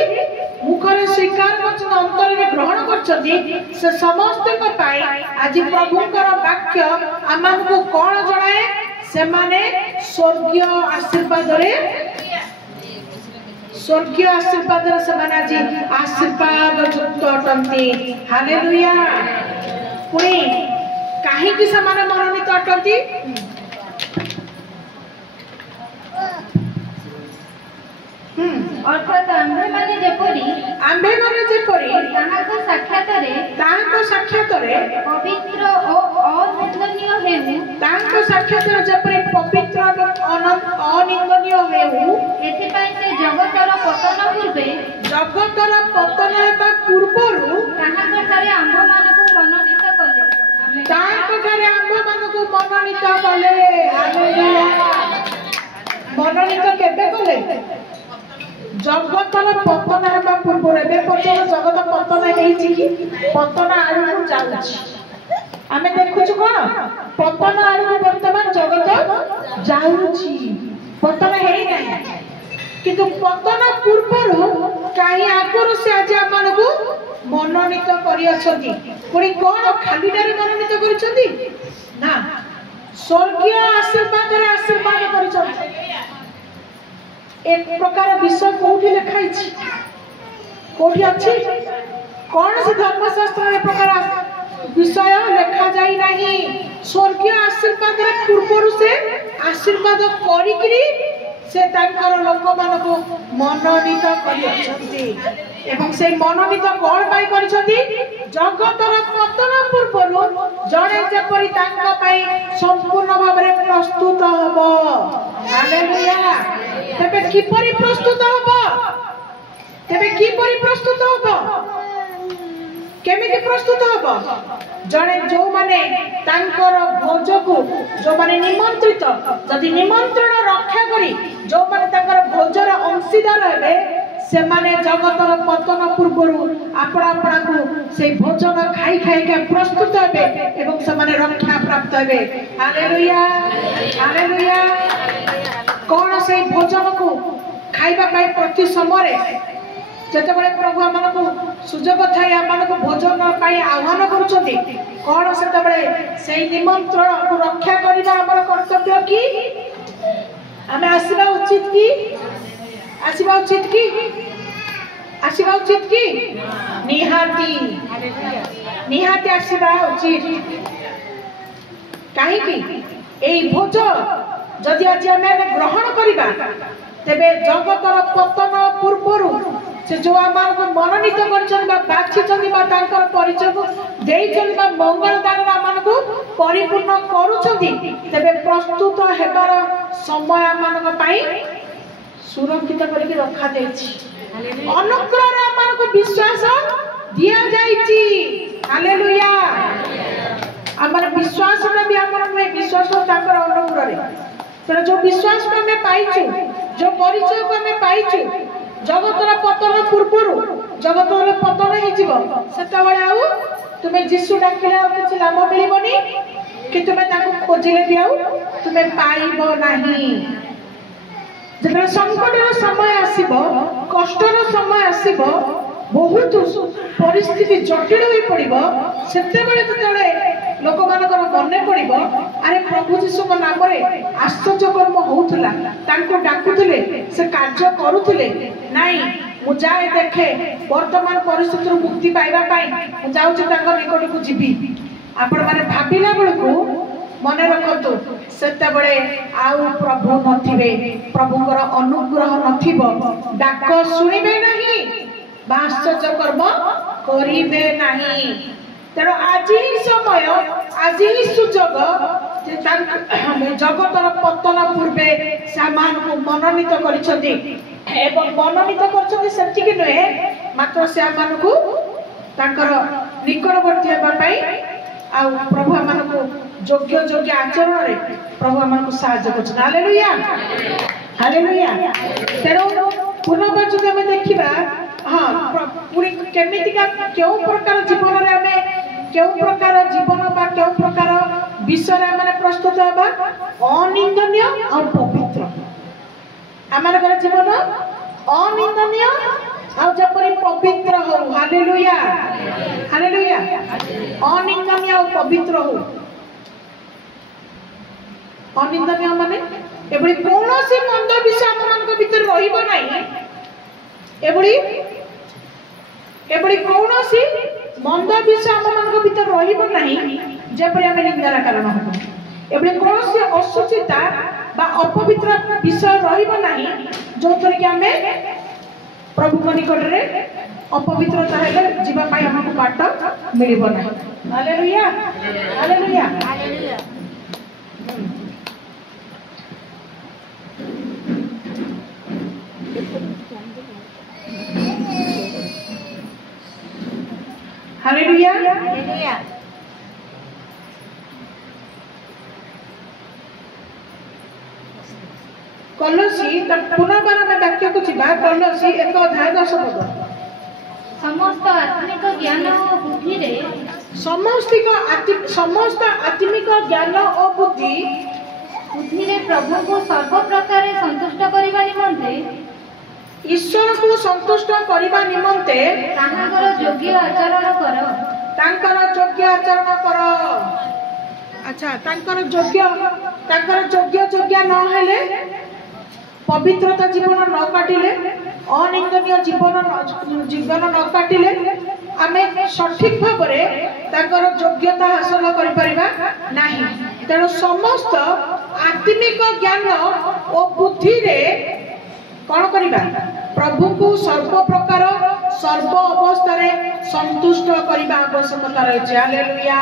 मुखरे स्वीकार करछन अंतर रे ग्रहण करछंती से समस्त को पाई आज प्रभुकर वाक्य आमान को कोन जणाए से माने स्वर्गीय आशीर्वाद रे से माने आज आशीर्वाद युक्त अटंती हालेलुया पुणी काहे कि समान मनोनीत अटंती अर्थात आम्भे माने जेपरी ताहाको साक्षात रे पवित्र ओ अनिंदनीय हेउ ताहाको साक्षात रे जेपरी पवित्र अनिंदनीय हेउ एथि पई से जगतर पतन हेबा पूर्वरु ताहाको ठारे आम्भ मानको मनोनीत कले ताहाको ठारे आम्भ मानको मनोनीत कले हालेलुया मनोनीत केबे कले जगतर पतन हेबा पूर्व एबे पर्यंत जगत पतन हेछि कि पतन आड़ू जाउछि आमे देखुछु कोन पतन आड़ू वर्तमान जगत जाउछि पतन हेइ नै किंतु पतन पूर्वरु काई आगरु से आज आमानकु मनोनीत करियछथि पुणी कोन खालीटारे मनोनीत करिछथि ना स्वर्गीय आशीर्वाद रे आशीर्वाद करिछथि एक प्रकार विषय कोठी लिखाई छी कोठी अछि कोन से धर्मशास्त्र रे प्रकार विषय लिखा जाई नाही स्वर्गीय आशीर्वाद रे पूर्वरु से आशीर्वाद करिकरी से तांकर लोक मानको मनोनीत करियछथि एवं से मनोनीत कोन पाई करिछथि जगतर पतन पूर्वरु जणे जेपरि तांका पाई संपूर्ण भाबरे प्रस्तुत हबो हालेलुया तबे किपरि प्रस्तुत हबो केमिति प्रस्तुत हबो जणे जो माने तांकर भोज को जो माने निमंत्रित जदि निमंत्रण रक्षा करी जो माने तांकर भोजर अंशीदार हेबे से माने जगतर पतन पूर्व आपण आपको से भोजन खाई खाई के प्रस्तुत हेबे एवं से माने रक्षा प्राप्त हेबे। Hallelujah hallelujah. कौन से भोजन को खाइबा पाई प्रति समय जते बळे प्रभु आमनको सुजोग थाई आमनको भोजन पाई आह्वान करूछथि कौन से तबळे सेही निमंत्रण को रक्षा करिबा हमर कर्तव्य की हमें आसीबा उचित की आसीबा उचित की आसीबा उचित की निहाती निहाती आसीबा उचित काहे की एई भोजन जदि आज आमे ग्रहण करिबा तेबे जगतर पतन पूर्वरु से जो आमार मनोनीत कर परिचय को देइछन बा मंगल दान आमान को परिपूर्ण करूछथि तेबे प्रस्तुत हेबार समय आमान पई सुरक्षित करके रखा जाइछि। अनुग्रह रे आमान को विश्वास दिया जाइछि। हालेलुया। आमार विश्वास रे भी आमान में विश्वास ताकर अनुग्रह रे तेरा जो विश्वास को हमें पाइछु जो परिचय को हमें पाइछु जगतर पतन पूर्वरु जगतर पतन ही जीव सेता बळे आउ तुमे जिसु डाकिले आ किछ लाभ मिलिबनी कि तुमे ताको खोजिले भी आउ तुमे पाइबो नाही। जब संकटर समय आसीबो कष्टर समय आसीबो बहुत परिस्थिति जटिल होई पड़िबो सेते बळे ततळे लोक मानकर मने पड़िबो अरे प्रभु जीसु को नाम रे आश्चर्य कर्म होउथला तांको डाकुथले से कार्य करूथले नाही मु जाए देखे वर्तमान परिस्थिति मुक्ति पाइबा पाई मु जाउची तांको निकट को जीबी आपण माने भाबिला बेलको मने रखतो सेते बळे आउ प्रभु नथिबे प्रभुकर अनुग्रह नथिबो डाक सुनिबे नाही आश्चर्य कर्म करिबे नाही। तेणु आज ही समय आज ही सुजोग जगतर पतन पूर्वे सामान को मनोनीत करिसथि एवं मनोनीत करछथि सेतिक नुहे मात्र सामान को तांकर निकटवर्ती हेबा पई आ प्रभु आमान को योग्य योग्य आचरण रे प्रभु आमान को सहायता करछन। Hallelujah hallelujah. तेणु पुनः जदि हम देखिबा हाँ पूरी केमितिका केउ प्रकार जीवन रे हमें केउ प्रकार जीवन बा केउ प्रकार विषय माने प्रस्तुत हेबा अनिंदनीय और पवित्र आमार घर जीवन अनिंदनीय और जपरि पवित्र हो। Hallelujah hallelujah. अनिंदनीय और पवित्र हो अनिंदनीय माने एबडी कोनोसी मंद विषय हम मानक भीतर रहिबो नाही एबडी कौनसी मंद विषय आम मान भीतर रहिबो नाही जेपरि आमे निंदार कारण हो एबडी कौनसी असुचिता बा अपवित्र विषय रहिबो नाही जो थरी कि आमे प्रभु को निकट रे अपवित्रता हेले जीवा पाई हमको बाट मिलिबो नाही। Hallelujah hallelujah hallelujah. Hallelujah hallelujah. कलसी पुनर्बार में वाक्य को छिबा कलसी 1:10 पद समस्त आत्मिक ज्ञान और बुद्धि रे समस्त आत्मिक ज्ञान और बुद्धि रे प्रभु को सर्व प्रकार संतुष्ट करिबा निमंते ईश्वर को संतुष्ट करबा निमंते तांकर योग्य आचरण कर तांकर योग्य आचरण कर। अच्छा तांकर योग्य न हेले पवित्रता जीवन न काटिले अनिंदनीय जीवन न काटिले आमे सठिक भाव रे तांकर योग्यता हासिल करि परिबा नाही। तेणु समस्त आत्मिक ज्ञान और बुद्धि रे कौन करिबा प्रभु को सर्व प्रकार सर्व अवस्था रे संतुष्ट करिबा आवश्यकता रहिছে। Hallelujah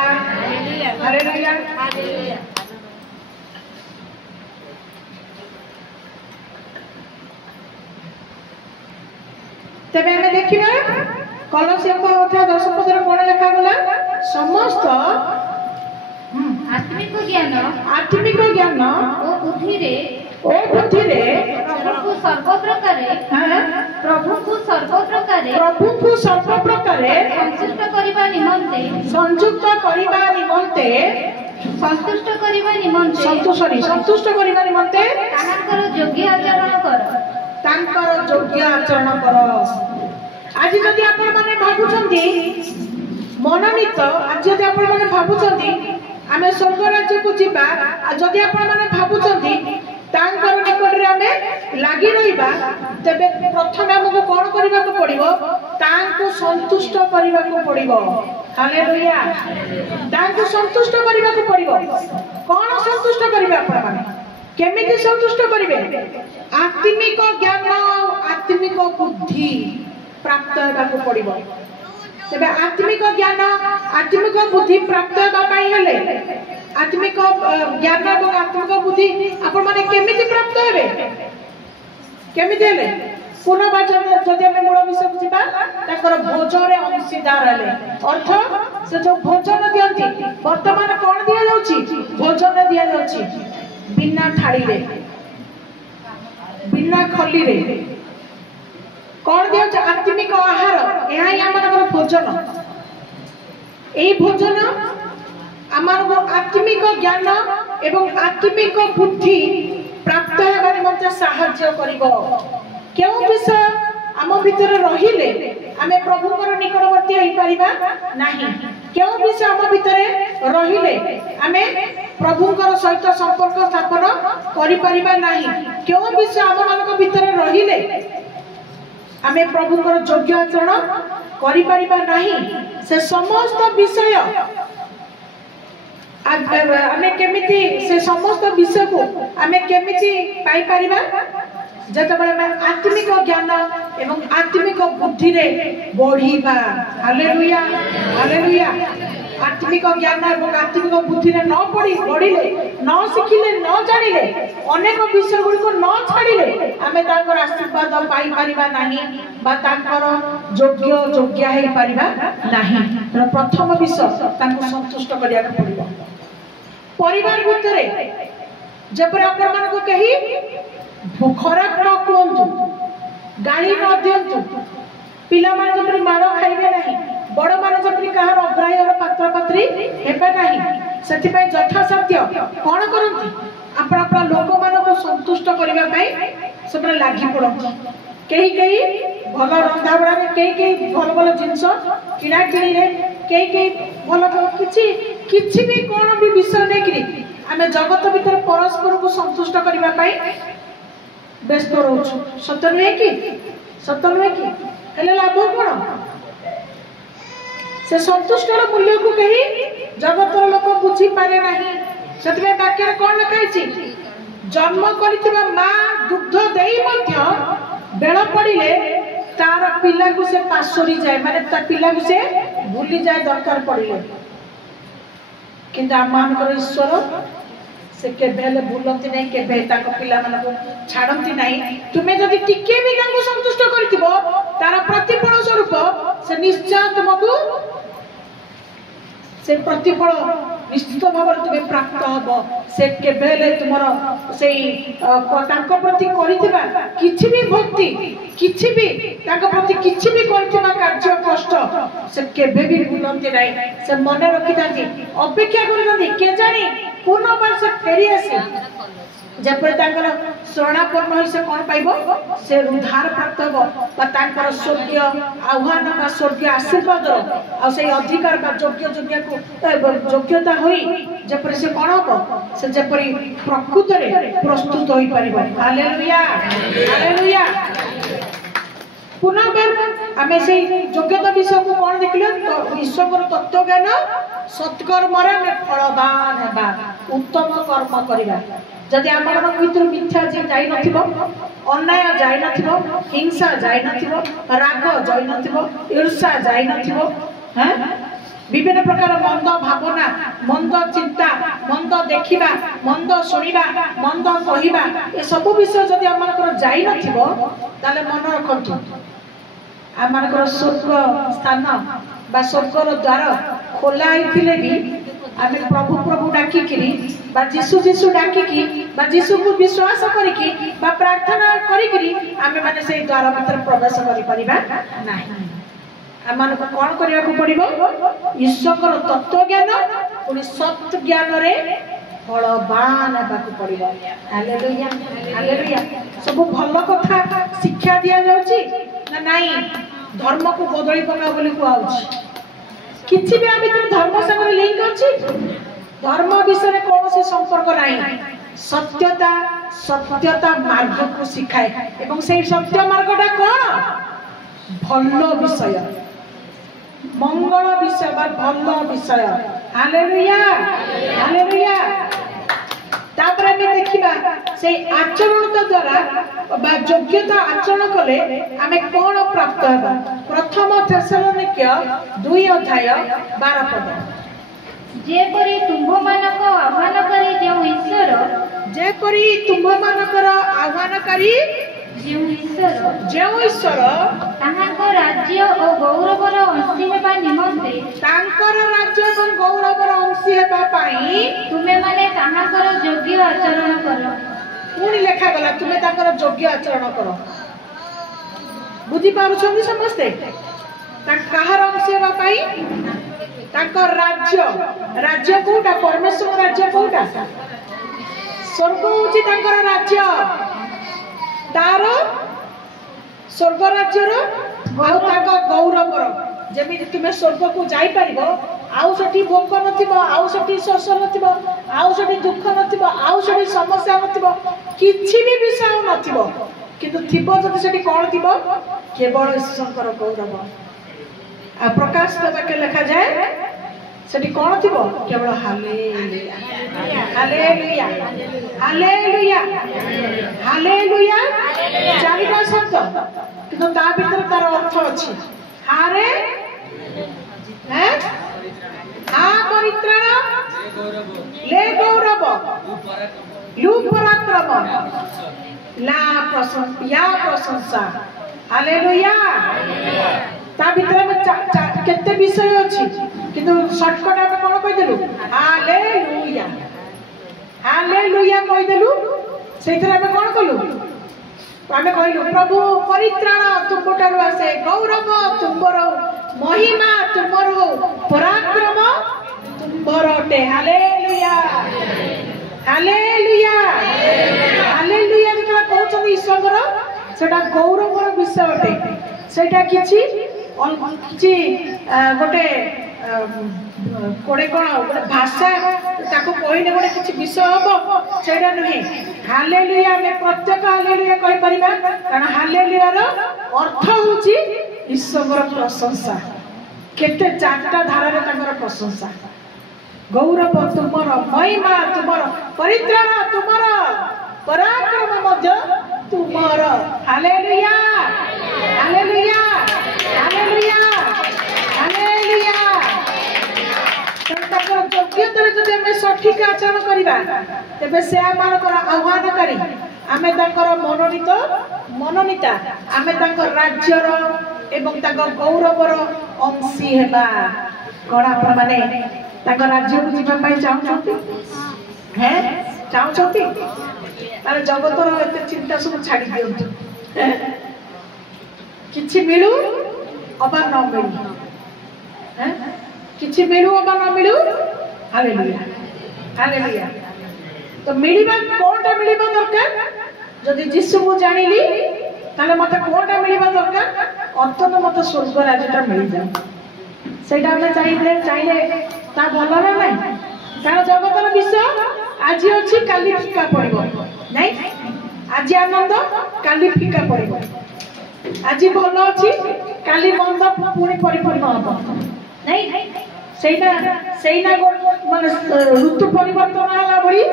hallelujah hallelujah. तबे हमें देखिबा कलसिया को 10 पद रे कोन लिखा गला समस्त आत्मिक ज्ञान ओ बुद्धि रे प्रभु को सर्व प्रकार प्रभु को सर्व प्रकारे संतुष्ट करबा निमंते तांकर योग्य आचरण कर आज जदि आपण माने भाबुचंदी मननीत आज जदि आपण माने भाबुचंदी आमे स्वर्ग राज्य को जीवा आ जदि आपण माने भाबुचंदी तांकर निकट रे आमे लागि रहिबा तबे प्रथम हमको कोन करबा को पड़िबो तांको संतुष्ट करबा को पड़िबो हालेलुया तांको संतुष्ट करबा को पड़िबो कोन संतुष्ट करबा आपण माने केमिति संतुष्ट करिवे आत्मिक ज्ञान आत्मिक बुद्धि प्राप्त हेबा को पड़िबो तबे आत्मिक ज्ञान आत्मिक बुद्धि प्राप्त हेबा पई हेले आत्मिक ज्ञान और आत्मिक बुद्धि आपण माने केमिति प्राप्त हेबे केमिति हेले पुनः वचन जदि हम मूल विषय बुझिबा ताकर भोजन अंशीदार हेले अर्थ से जो भोजन दियंती वर्तमान कोन दिया जाउची भोजन दिया जाउची बिना थाड़ी रे बिना खली रे कौन दिया आत्मिक आहार यही आम भोजन यही भोजन आम आत्मिक ज्ञान एवं आत्मिक बुद्धि प्राप्त होगा निमंते साहाय्य करिबो केउ विषय आम भीतर रहिले आमे प्रभुकर निकटवर्ती होई परिबा नाही केउ विषय आम भीतर रहिले आमे प्रभुकर सहित संपर्क स्थापन करि परिबा नाही केउ विषय आम मानक भीतर रहिले आमे प्रभुकर योग्य आचरण करि परिबा नाही से समस्त विषय आमे केमिति से समस्त विषय को आमे केमिति पाई परिबा जतबेले मैं आत्मिक ज्ञान एवं आत्मिक बुद्धि रे बढ़ीबा हालेलुया हालेलुया आत्मिक ज्ञान एवं आत्मिक बुद्धि रे न बढ़िले न शिखिले न जानिले अनेक विषय गुडी को न छाडिले आमे तांकर आशीर्वाद पाई परिबा नाही बा तांकर योग्य हे परिबा नाही तर प्रथम विषय तांको संतुष्ट करिया पड़िबो परिवार भितरे जबरे आपण मन को कही खराब न कहतु गाड़ी न दिंतु पिला मान जपरी माड़ खाइबे नहीं बड़ मान जपरी कहार अग्राह्यर पात्र पात्री हेबे नहीं सेति पय यथासाध्य कोन करंती आपण आपण लोक मान को संतुष्ट करबा पय सबरे लागि पड़ंती कई भल रंधा बड़ा रे कई भल जिंस किना किणी रे कई भल किछि भी कोन भी विषय नै कि आमे जगत भीतर परस्पर को संतुष्ट करबा पय व्यस्त रोचु सत नुहे कि हेले लाभ कौन से संतुष्टर मूल्य को कही जगतर लोक बुझी पारे नहीं सेतबे वाक्य कौन लिखाई जन्म करितबा मां दुग्ध देई मध्य बेळ पड़िले तार पिला को से पासोरी जाए माने ता पिला को से भूली जाए दरकार पड़िले किंतु आमानकर ईश्वर से केबेले भूलती नहीं केबे ताको पिला मन को छाड़ती नहीं तुमे जदि टिके भी ताको संतुष्ट करथिबो तार प्रतिफल स्वरूप से निश्चय तुमको से प्रतिफल निश्चित भाव तुमे प्राप्त हबो से केबेले तुमरो सेई ताको प्रति करिथिबा किछि भी भक्ति किछि भी ताको प्रति किछि भी करिथिबा कार्य कष्ट से केबे भी भूलती नहीं से मने रखितांती अपेक्षा करतांती के जानी पुनः बार से फेरी आसी जपर तांकर शरणापन्न होई से कोन पाइबो से उद्धार प्राप्त हो बा तांकर स्वर्गीय आह्वान बा स्वर्गीय आशीर्वाद आ से अधिकार बा योग्यता होई जपर से कोन हो से जपरी प्रकृत रे प्रस्तुत होई परिबो हालेलुया हालेलुया पुनः बार आमे से योग्यता विषय को कोन देखले तो ईश्वर तत्व ज्ञान सत्कर्म रे में फलदान हेबा उत्तम कर्म करिबा जदि आमर भीतर मिथ्या जे जाई नथिबो अन्याय जाई नथिबो हिंसा जाई नथिबो राग जाई नथिबो ईर्ष्या जाई नथिबो हैं विभिन्न प्रकार मंद भावना मंद चिंता मंद देखिबा मंद सुनिबा मंद कहिबा ए सब विषय जदि आमर जाई नथिबो ताले मन रखंतु आमर स्वर्ग स्थान बा स्वर्गर द्वार खोला भी आमे प्रभु प्रभु डाकिकी बा जीशु जीशु डाकिकी बा जीशु को विश्वास करिकी बा प्रार्थना करिकी आमे माने से द्वार भीतर प्रवेश करि परिबा नाही। आमान को कोन करिया को पड़िबो ईश्वर तत्व ज्ञान पुनी सत्य ज्ञान रे फलवान हेबाकू पड़िबो। Hallelujah hallelujah. सब भल कथा शिक्षा दिया जाउची ना नाही धर्म को बदली पका बोली कुआउची किछि भी आमे धर्म संग लिंक अछि धर्म विषय कौन से संपर्क नाही। सत्यता सत्यता मार्ग को सिखाए एवं से सत्य मार्गटा कौन भल विषय मंगल विषय बा भल विषय। Hallelujah hallelujah. तापर में देखिबा से आचरण द्वारा बा योग्यता आचरण कले आमे कोन प्राप्त हेबा। प्रथम थेसलोनिके 2:12 पद जेपरी तुम्भमानक आह्वानकारी जेउ ईश्वर जेपरी तुम्भमानकर आह्वानकारी जेउ ईश्वर ताहांको राज्य और गौरवर अंशी हेबा निमंते तांकर राज्य और गौरवर अंशी हेबा पाई तुमे माने ताहांकर योग्य आचरण करो। पुणी लेखा गला तुमे तांकर योग्य आचरण करो। बुझी पारुछन्ती समस्ते कहार अंशी हेबा पाई तांकर राज्य राज्य कोटा परमेश्वर राज्य कोटा स्वर्ग होची तांकर राज्य तार स्वर्ग राज्यर आउ तांको गौरवर जेमि तुमे स्वर्ग को जाई परिबो आउ सठी भोक नथिबो आउ सठी शोष नथिबो आउ सठी दुख नथिबो आउ सठी समस्या नथिबो किछि भी विषय नथिबो किंतु थिबो जति सठी कोन थिबो केवल ईश्वरकर गौरव। आ प्रकाश देवा के लिखा जाए सेठी कोन थिबो केवल हालेलुया हालेलुया हालेलुया हालेलुया। चारिटा शब्द किंतु ता भीतर तार अर्थ अछि हारे हैं आ परित्राण ले गौरव लू पराक्रम ला प्रशंसा। हालेलुया। ता भीतर में केते विषय अछि किंतु शॉर्टकट आमे कोन कहि देलु हालेलुया हालेलुया कहि देलु सेथरा आमे कोन कलु आमे कहिलु प्रभु परित्राण तुमठारु आसे गौरव तुमर महिमा तुमर पराक्रम तुमर अटे। हालेलुया हालेलुया हालेलुया जेटा कहउछन ईश्वर सेटा गौरवर विषय अटे। सेटा किछि गोटे कोड़े कौन गोटे भाषा ताको कहले गोटे किछि विषय हम सेटा नुहे। हालेलुया में प्रत्येक हालेलुया कहि परिबा कारण हालेलुया रो अर्थ होची ईश्वर प्रशंसा। केते चारटा धारा रे तांकर प्रशंसा गौरव तुमर महिमा तुमर परित्राण तुमर पराक्रम मध्य तुमर। Hallelujah hallelujah hallelujah hallelujah. योग्यता जदि आम सठिक आचरण करिबा तेबे से आमानकर आह्वानकारी आमे तांकर मनोनीत मनोनीता आमे तांकर राज्यर एवं तांकर गौरवर अंशी हेबा। कोन आपण माने तांकर राज्य को जीवा पई चाहउछंती हैं चाहउछंती तार जगतर एते चिंता सब छाडी दियंतु किछि मिलू अबा न मिलू हैं किछि मिलू अबा न मिलू। Hallelujah hallelujah. तो मिलिबा कोनटा मिलिबा दरकार जदि यीशु को जानिली ताले मते कोनटा मिलिबा दरकार अंतत मते स्वर्ग राज्यटा मिल जाए सेटा हम चाहिले ता भलो ना नै कारण जगतर विषय आज अछि काली फिका पड़िबो नै आज आनंद काली फिका पड़िबो आज भलो अछि काली बंद पुणी परिपूर्ण हबो नै सेना माने ऋतु परिवर्तन होला बड़ी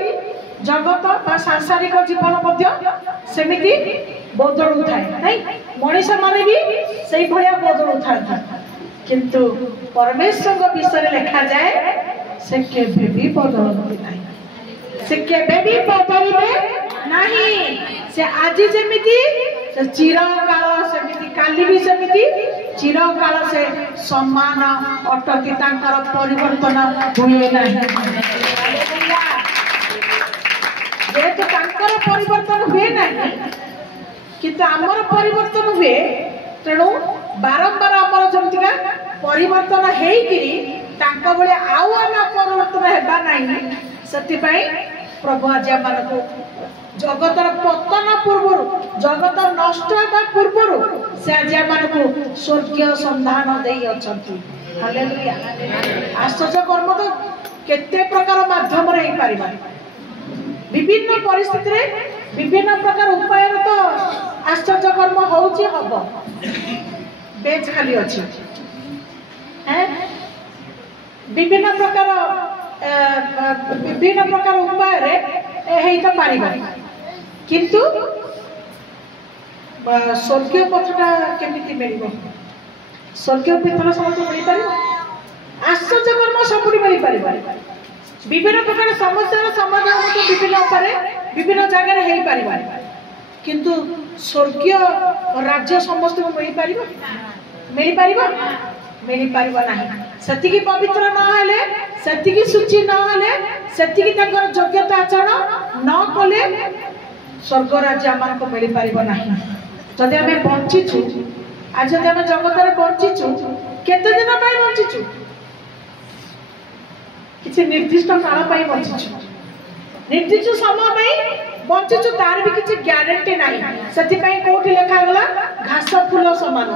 जगत बा सांसारिक जीवन मध्य सेमिति बदलु थाए नै मनुष्य माने भी सेही भलिया बदलु थाए किंतु परमेश्वर विषय लिखा जाए से केबे भी बदलती नहीं से केबे भी बदलबे नहीं। से आज जेमिति से चिरकाल सेमिति काली भी सेमिति चिरकाल से समान अटकी तांकर परिवर्तन हुए नहीं जेहेतु तांकर परिवर्तन हुए नहीं किंतु आमर परिवर्तन हुए तेणु बारंबार आमर जमतिका परिवर्तन हेइकिरी तांका बळे आउ आम परिवर्तन हेबा नाही सतिपाई प्रभु आज आमको जगतर पतन पूर्व जगत नष्ट होगा पूर्व से आज आमको स्वर्गीय संधान दे हालेलुया आश्चर्य कर्म तो केते प्रकार माध्यम रे पारिबा विभिन्न परिस्थिति रे विभिन्न प्रकार उपाय तो आश्चर्य कर्म होउची हबो बेच खाली अछि विभिन्न प्रकार उपाय रे हेई तो पारिबा किंतु स्वर्गीय पथटा केमिति मिलिबो स्वर्गीय पथटा समस्त मिल पारिबो आश्चर्य कर्म सबुरी मिल पारिबो विभिन्न प्रकार समस्या समाधान तो विभिन्न उपाय विभिन्न जगह हेई पारिबो किंतु स्वर्गीय राज्य समस्त को मिल पारिबो मिल पारिबो नाही सती की पवित्र न हेले सती की सूची न हेले सती की तंकर योग्यता आचरण न कले स्वर्ग राज्य आमान को मिल पारिबो नाही जदि हमें बंचिछु आज जदि हमें जगत रे बंचिछु केते दिन पाई बंचिछु किछि निर्दिष्ट काल पाई बंचिछु निर्दिष्ट समय पाई बंचिछु तार भी किछि ग्यारंटी नाही सती पाई कोठी लेखा गला घास फूल समान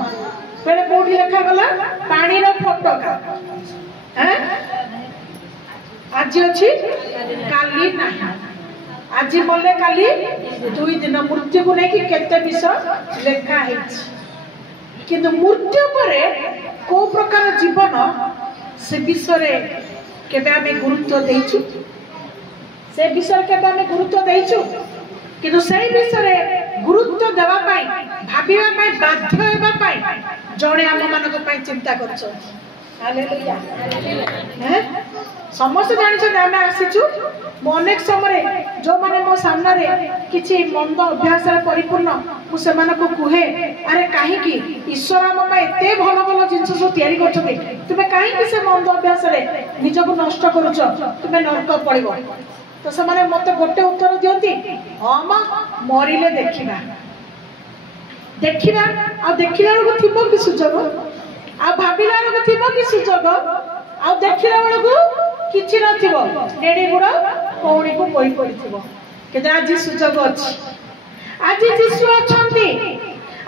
बेले कोठी लेखा गला पानी रो फटका हैं आज अछि काली नाही आज बोले काली 2 दिन मृत्यु को नहीं कि केते विषय लेखा है किंतु मृत्यु परे को प्रकार जीवन से विषय केबे हमें गुरुत्व देइछु से विषय केबे हमें गुरुत्व देइछु किंतु सही विषय गुरुत्व देवा पाई भाबिबा पाई बाध्य हेबा पाई जणे हम मानको पाई चिंता करछो हालेलुया हैं समस्त जानिछ हम आसीछु अनेक समय जो माने मो सामने रे किछि मंद अभ्यास परिपूर्ण मु सेमान को कुहे अरे काहे कि ईश्वर हम पा एते भलो भलो जिंस सब तयारी करछथि तुमे काहे कि से मंद अभ्यास रे निज को नष्ट करूछ तुमे नरक पड़िबो तो से माने मते गोटे उत्तर दियंती हां मा मरिले देखिबा देखिबा आ देखिला को थिबो कि सुजग आ भाबिला को थिबो कि सुजग आ देखिला को किछि नथिबो नेडी गुड़ कौड़ी को कोई पड़िथिबो केदा आज सुजग अछि आज यीशु अछंती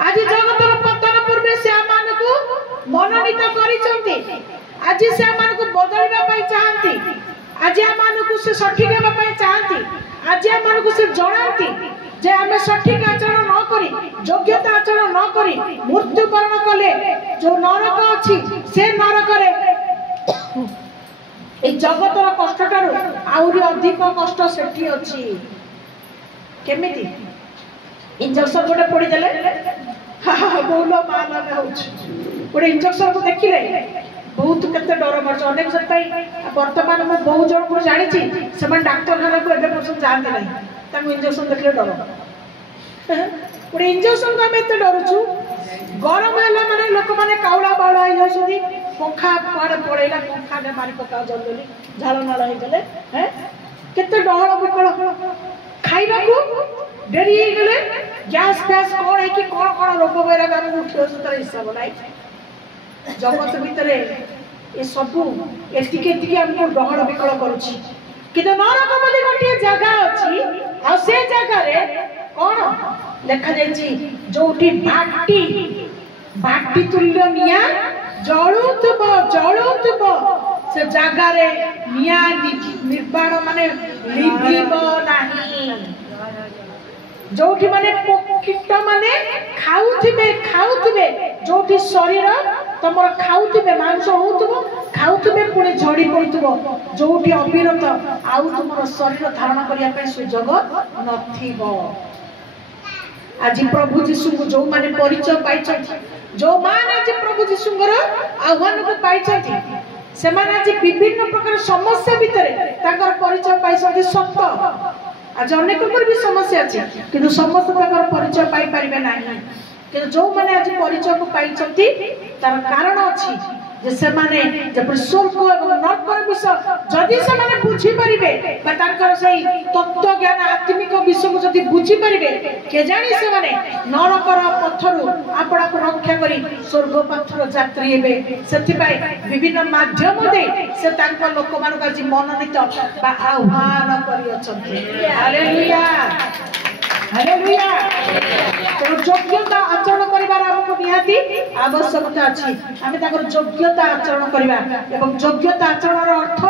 आज जगतर पतन पूर्व से आमान को मनोनीत करिसंती आज से आमान को बदलबा पई चाहंती आज आमान को से सठिक हेबा पई चाहंती आज आमान को से जणांती जे हमें सठिक आचरण न करी योग्यता आचरण न करी मृत्युवरण कले जो नरक अछि से नरक रे ए जगतर कष्टटारु आउरी अधिक कष्ट सेठी अछि केमिति इंजेक्शन गोटे पड़ी देले बोलो मान में होछ गोटे इंजेक्शन को देखिले बहुत केते डर मरछ अनेक सताई वर्तमान में बहुत जन को जानि छी समान डॉक्टर खाना को एबे पर्सन जानते नहीं ताको इंजेक्शन देखले डर गोटे इंजेक्शन को हम एते डरछु गरम हैला माने लोक माने काउला बाउला हो जसुदी पंखा पाड़ पड़ेला पंखा ने मारी पका जल्दी झाल नाल हो गले हैं केते डहळ बिकळ खाइबा को देरी हो गले गैस गैस कोन है कि कोन कोन रोग बेरा गाम उठियो सतर हिसाब नाही जगत भितरे ए सब एतिके एतिके हमको डहळ बिकळ करूची किंतु नरक बोली गोटे जगह अछि आ से जगह रे कोन लेखा जायछि जोठी भाटी तुल्य निया जळुतबो से जगह रे निया निर्वाण माने लिभिबो नाही जोठी माने कीट माने खाउथिबे जोठी शरीर तमर खाउथिबे मांस होउथबो खाउथिबे पुणी झड़ी पड़ुथबो जोठी अविरत आउ तुमर शरीर धारण करिया पे सुजग नथिबो आज प्रभु यीशु को जो माने परिचय पाइछथि जो मान आज प्रभु यीशुंगर आह्वान को पाइछथि से माने आज विभिन्न प्रकार समस्या भितरे ताकर परिचय पाइछथि सत्य आज अनेक पर भी समस्या अछि किंतु समस्त ताकर परिचय पाई परिबे नाही कि जो माने आज परिचय को पाई तार कारण अच्छी जे से माने जब स्वर्ग और नरकर विषय जदि से माने बुझी परिबे बा तांकर सही तत्व ज्ञान आत्मिक विषय को जदि बुझी परिबे के जानि से माने नरकर पथरु आपड़ा को रक्षा करी स्वर्ग पथर यात्री हेबे सेति पाई विभिन्न माध्यम दे से तांकर लोक मान का जी मनोनीत बा आह्वान करी अछंती हालेलुया हालेलुया। तो योग्यता आचरण करिवार हमको निहाती आवश्यकता अछि आमे ताकर योग्यता आचरण करिवा एवं योग्यता आचरण अर्थ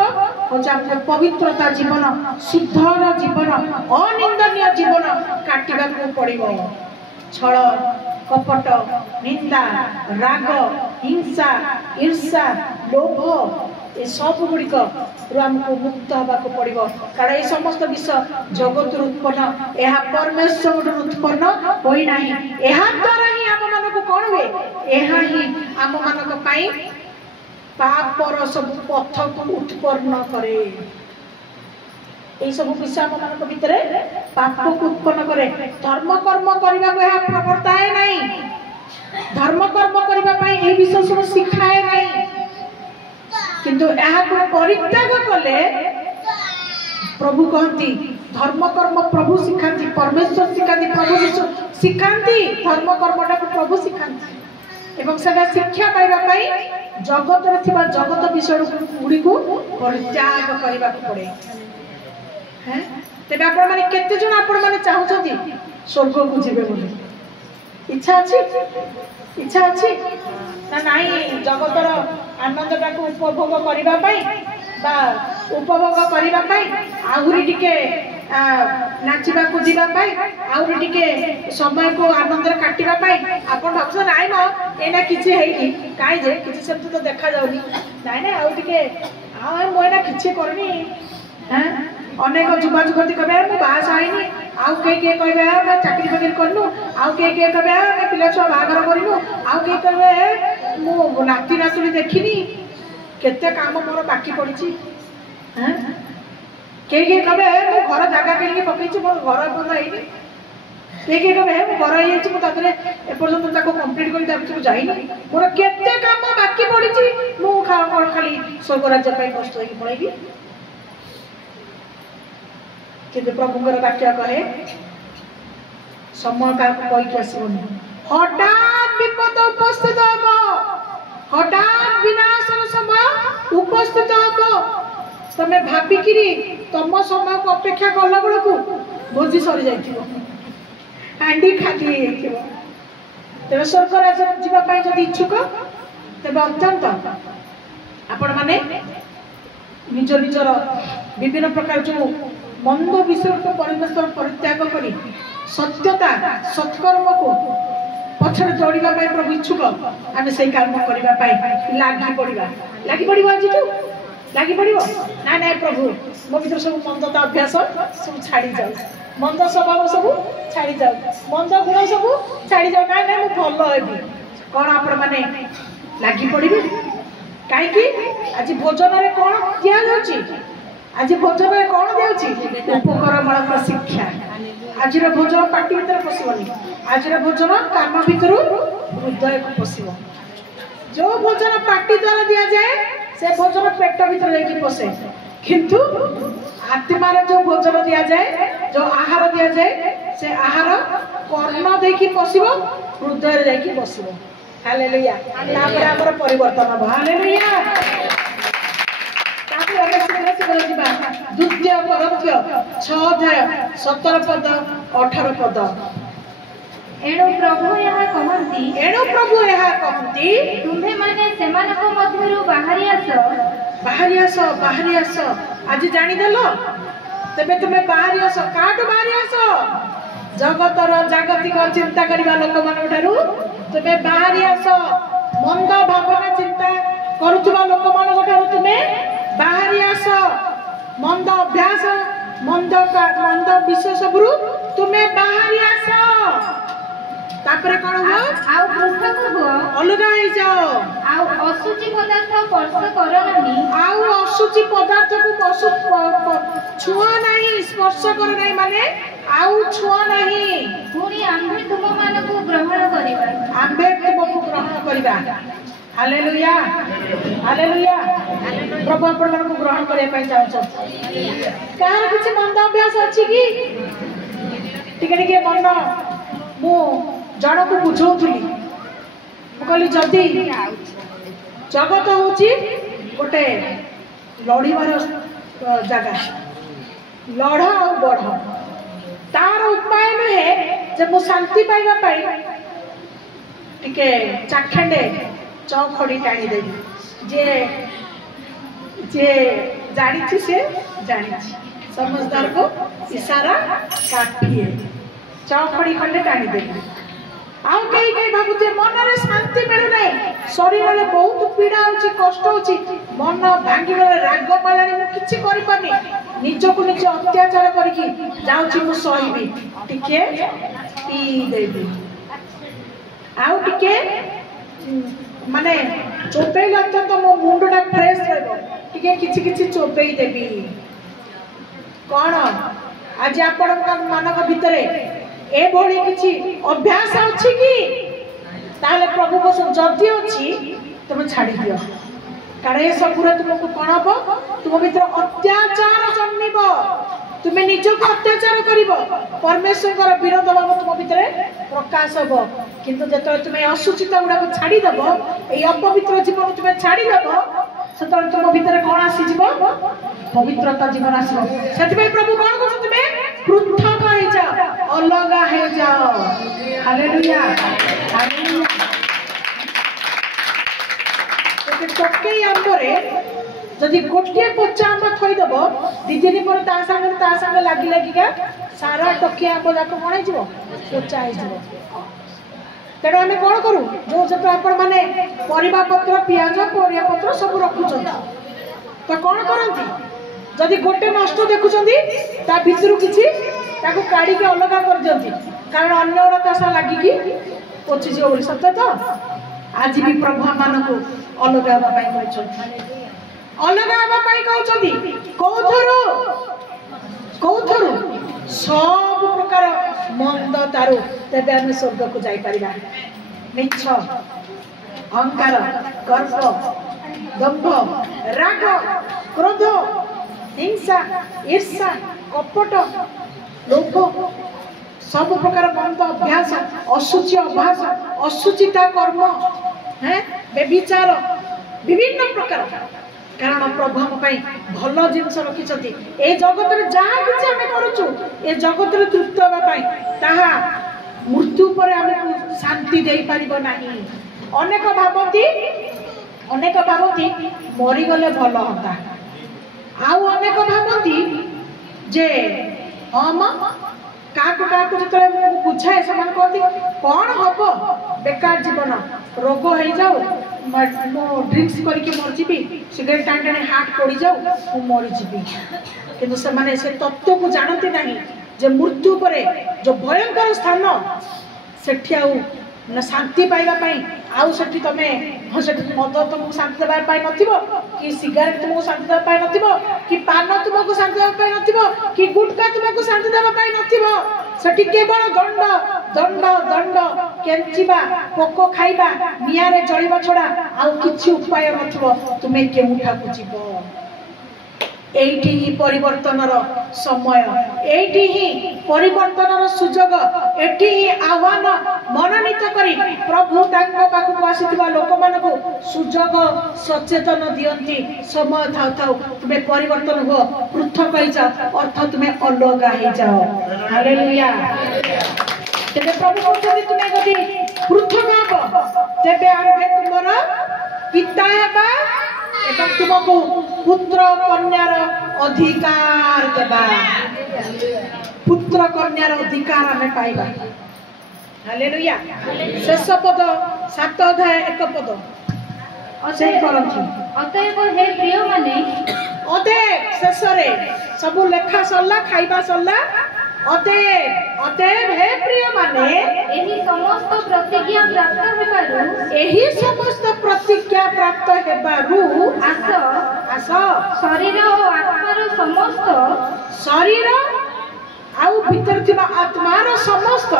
होचा हम पवित्रता जीवन शुद्धर जीवन अनिंदनीय जीवन काटिबा को पड़िबो छल कपट निंदा राग हिंसा ईर्ष्या लोभ ए सब गुड़िक हमको मुक्त हवा को पड़िबो कारण ए समस्त विषय जगत उत्पन्न एहा परमेश्वर उत्पन्न होई नाही एहा द्वारा ही हम मन को कोन हुए एहा ही हम मन को पाई पाप पर सब पथ को उत्पन्न करे ए सब विषय हम मन को भीतर पाप को उत्पन्न करे धर्म कर्म करबा को एहा प्रवर्ताए नाही धर्म कर्म करबा पई ए विषय सब सिखाए नाही किंतु को परित्याग कले प्रभु कहती धर्म कर्म प्रभु सिखाती परमेश्वर सिखाती प्रभु सिखाती धर्म कर्मटा को प्रभु सिखाती एवं सेटा शिक्षा पाइबा पई जगत रे थिबा जगत विषय गुडी को परित्याग करबा पड़े हैं तेबे आपण माने केते जण आपण माने चाहउछथि स्वर्ग को जिबे बोली इच्छा अछि ना नहीं जगतर आनंदटा को उपभोग करिबा पई बा उपभोग करिबा पई आहुरी टिके नाचिबा को जिबा पई आहुरी टिके समय को आनंद रे काटिबा पई आपण भाबछ नाइ न एना किछि हेइनी काई जे किछि सब तो देखा जाउनी नाइ ना आउ टिके आ मोयना किछि करनी हैं अनेक जुवा जुवती कहबे मु बास आइनी आउ के कहबे मैं चाकरी बाकरी करनु आउ के कहबे मैं पिला छुआ बागर करिनु आउ के कहबे मु नाती नातुनी देखिनी केते काम मोर बाकी पड़िछि हैं के कहबे मु घर जागा के लिए पकैछि मोर घर बंद हेइनी के कहबे मु घर हेइछि मु तातरे ए पर्यंत ताको कंप्लीट करि ताको जाइनी मोर केते काम बाकी पड़िछि मु खाली स्वर्ग राज्य पई कष्ट होई पळैबी किंतु प्रभुଙ୍କର वाक्य कहे समय का कोई के आसीबनी हठात विपद उपस्थित हो हठात विनाशर समय उपस्थित हो तमे भाबी किरी तम समय को अपेक्षा कला बेला को भोजी सरी जाइथिबो हांडी खाली हेइथिबो तेरे स्वर्ग राज्य जीवा पई जदि इच्छुक तेबे अत्यंत आपण माने निज निजर विभिन्न प्रकार जो मंद विषय को परमेश्वर परित्याग करी सत्यता सत्कर्म को पछर जोड़िबा पई प्रभु इच्छुक आमे सेई काम करिबा पई लागी पड़िबो आज तू लागी पड़िबो ना ना प्रभु मो भीतर सब मंदता अभ्यास सब छाड़ी जाऊ मंद स्वभाव सब छाड़ी जाऊ मंद गुण सब छाड़ी जाऊ ना ना मु भलो हेबी कोन आपण माने लागी पड़िबे काई कि आज भोजन रे कोन दिया जाउची आज भोजन में कौन देउची उपकरमूलक शिक्षा आज भोजन पाटी भीतर पशिबनी आज भोजन काम भीतर हृदय को पशिब जो भोजन पाटी द्वारा दिया जाए से भोजन पेट भीतर जाके पशे किंतु आत्मा रे जो भोजन दिया जाए जो आहार दिया जाए से आहार कर्ण देखि पशिब हृदय रे जाके पशिब हालेलुया तापर हमर परिवर्तन हो हालेलुया द्वितीय कोरिन्थीय 6 अध्याय 17 पद 18 पद एणु प्रभु यहा कहंती तुम्हे माने सेमानक मध्यरु बाहरी आस आज जानि देलो तबे तुमे बाहरी आस काटो बाहरी आस जगतर जागतिक चिंता करिबा लोक मान ठारू तुमे बाहरी आस मंद भावना चिंता करूथबा लोक मान ठारू तुमे बाहरी आस मंद अभ्यास मंद विषय सबरु तुमे बाहरी आस तापरे कोन हो आउ पृथक हो अलगा हे जाओ आउ असुचि पदार्थ स्पर्श करनानी आउ असुचि पदार्थ को छुआ नहीं स्पर्श कर नहीं माने आउ छुआ नहीं पुणी आम्भे तुम मान को ग्रहण करिबा करिबा हालेलुया हालेलुया प्रभु आपण को ग्रहण करे पई चाहछो कार किछ मंद अभ्यास अछि की टिके टिके मन मु जण को बुझौथली मु कहली जदी जगत होची गोटे लड़ीबार जगह लड़ आ बढ़ तार उपाय नुहे जे मु शांति पाइबा पाई टिके चाखंडे चौखड़ी टाणी देवी जे जे जानी से जानी समझदार को इशारा काफी है चौखड़ी खंडे टाणी देवी आउ कई कई भाबुते मन रे शांति मिलु नै शरीर रे बहुत पीड़ा होची कष्ट होची मन भांगी रे राग पालानी मु किछि करि पानी निज को निज अत्याचार करके जाउची मु सहीबी टिके पी देबी आउ टिके माने चोपेला तो मो मुंडटा फ्रेश रहबो टिके किछि किछि चोपेई देबी कोन आज आपण मानक भितरे ए भली किछि अभ्यास अछि की ताले प्रभु को जदी अछि तुम छाड़ी दियो कारण ए सब पूरा तुमको कोन हो तुम भीतर अत्याचार जन्मिब तुमे निज को अत्याचार करिवो परमेश्वर कर विरोध भाव तुम भीतर प्रकाश हो किंतु जतो तुमे असुचिता गुडा को छाड़ी दबो ए अपवित्र जीवन तुमे छाड़ी दबो सतर तुम भीतर कोन आसी जीवो पवित्रता जीवन आसीबो सेति प्रभु कोन कहू तुमे पृथक हो जाओ अलग हो जाओ हालेलुया हालेलुया तो टके आंबरे जदि गोटे पोचा आंब थई दबो दी दिन पर ता संग लागी लागिका सारा टके आंब जाक कोन हो जिवो पोचा हो जिवो तेणु आम कौन करूँ जो जब आपण मैंने परिवा पत्र पियाज परिया पत्र सब रखुं तो कौन करती जदि गोटे नष्ट देखुं ता भितर किसी काढ़ी अलग कर दिखती कारण अन्य गुड़ा ता लगिकी पचिज बोली सत्य तो आज भी प्रभु मान को अलग हाँपाई अलग हाँपाई कहते कौथरू सब प्रकार मंद तारू तेबे आम स्वर्ग को जाई परिबा मिछ अहंकार गर्व दंभ राग क्रोध हिंसा ईर्षा कपट लोभ सब प्रकार मंद अभ्यास असुचि अभ्यास असुचिता कर्म हैं बेविचार विभिन्न प्रकार कारण प्रभु हम भल जिनस रखिंट ए जगत में जहाँ किसी आम करुचु ए जगत में तृप्त होगापी ताहा मृत्यु पर आमको शांति दे पारिब नाही अनेक भावती मरीगले भल होता आउ अनेक भावती जे हम क्या जो बुझाए से कहती कौन हम बेकार जीवन रोग हो जाऊ मो ड्रिंक्स करके मरजी सिगरेट टाणी टाणी हार्ट पड़ जाऊ मरीजी किंतु से तत्व को जानते नहीं जे मृत्यु पर जो भयंकर स्थान सेठी ना शांति पाइबा आउ सेठी तमे मद तुमको शांति देवाई नथिबो कि सिगारेट तुमको शांति देवाई नथिबो कि पान तुमको शांति देवाई नथिबो कि गुटखा तुमको शांति देवाई नथिबो सेठी केवल दंड दंड दंड केंचिबा पोको खाइबा नियारे जळिबा छडा आउ किछि उपाय नथिबो तुमे केउठा को जीवो एठी ही परिवर्तनर समय एठी ही परिवर्तनर सुजोग एठी ही आह्वान मनोनीत करी प्रभु तांको पाखु आसीथिबा लोक मानको सुजोग सचेतन दियंती समय थाउ थाउ तुमे परिवर्तन हो पृथक हो जाओ अर्थ तुमे अलग हो जाओ हालेलुया तेबे प्रभु कहते तुमे गदी पृथक हबो तेबे आमे तुमरा पिता हेबा एवं तुमको पुत्र कन्यार अधिकार देबा पुत्र कन्यार अधिकार हमें पाइबा हालेलुया शेष पद 7 अध्याय 1 पद से करंती अतएव हे प्रिय माने अतएव शेष रे सब लेखा सरला खाइबा सरला अतएव हे प्रिय माने एही समस्त प्रतिज्ञा प्राप्त हेबारु आस शरीर और आत्मार समस्त शरीर आउ भीतर थिबा आत्मार समस्त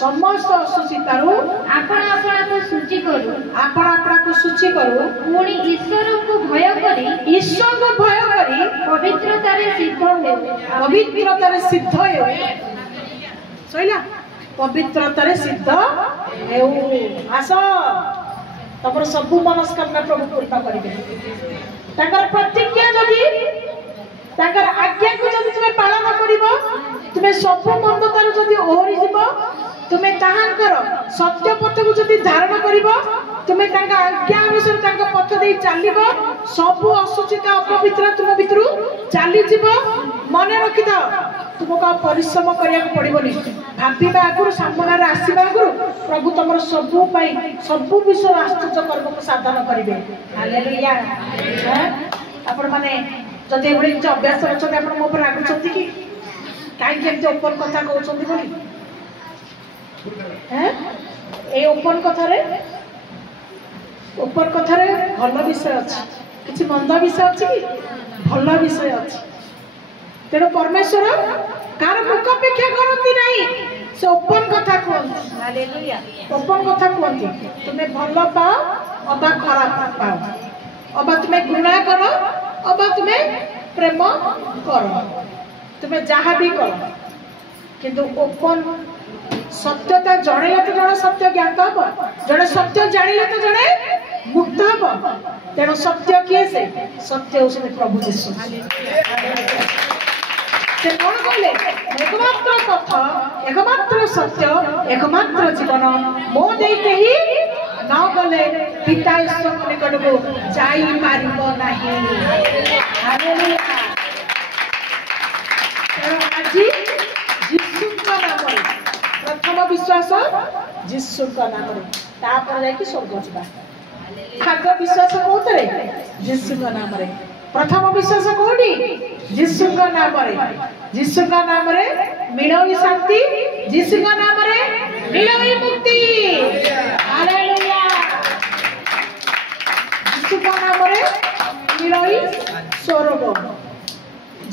समस्त असुचितारू आपण आपणाको सूची करू आपण आपणाको सूची करू पुणी ईश्वर को भय करी पवित्रतारे सिद्ध हेउ पवित्रतारे सिद्ध हेउ सइला पवित्रतारे सिद्ध हेउ आस तमर सब मनस्कामना प्रभु पूर्ण करिवे ताकर प्रतिज्ञा जदि ताकर आज्ञा को जदि तुमे पालन करिवो तुमे सब मंदतार जदि ओहरी जीवो तुमे ताहांकर सत्य पथ को जदि धारण करिवो तुमे तांका आज्ञा अनुसार तांका पथ दे चलिबो सब असुचिता अपवित्र तुम भितरु चली जीवो मने रखिथा तुमको परिश्रम करिया पड़िबोनी भाबिबा आगुरु सामना रे आसीबा आगुरु प्रभु तमर सब पाई सब विषय आश्चर्य कर्म को साधन करिवे हालेलुया आपण माने जदि एभଳି କିଛି ଅଭ୍ୟାସ ଅଛନ୍ତି ଆପଣ ମୋ ଉପରେ ରାଗୁଛନ୍ତି କି କାହିଁକି ଏମିତି ଓପନ୍ କଥା କହୁଛନ୍ତି ବୋଲି এই ওপন কথারে ভাল বিষয় আছে কিছু মন্দ বিষয় আছে কি ভাল বিষয় আছে তেଣୁ परमेश्वर कार मुख अपेक्षा करती नहीं से ओपन कथा कहती हालेलुया ओपन कथा कहती तुम्हें भल पाओ अबा खराब पाओ अबा तुम्हें घृणा करो अबा तुम्हें प्रेम करो तुम्हें जहाँ भी करो किंतु ओपन सत्यता जणिले तो जण सत्य ज्ञात हम जड़े सत्य जानिले तो जड़े मुक्त हम तेणु सत्य किए से सत्य उसने प्रभु यीशु से कौन कहले एकमात्र पथ एकमात्र सत्य एकमात्र जीवन मो देके ही न गले पिता ईश्वर निकट को जाई पारिबो नाही हालेलुया आज यीशु का नाम प्रथम विश्वास यीशु का नाम तापर जाई स्वर्ग जीवा भाग विश्वास कोतरे यीशु का नाम रे प्रथम विश्वास कोडी यीशु का नाम रे मिलोई शांति यीशु का नाम रे मिलोई मुक्ति हालेलुया यीशु का नाम रे मिलोई स्वर्ग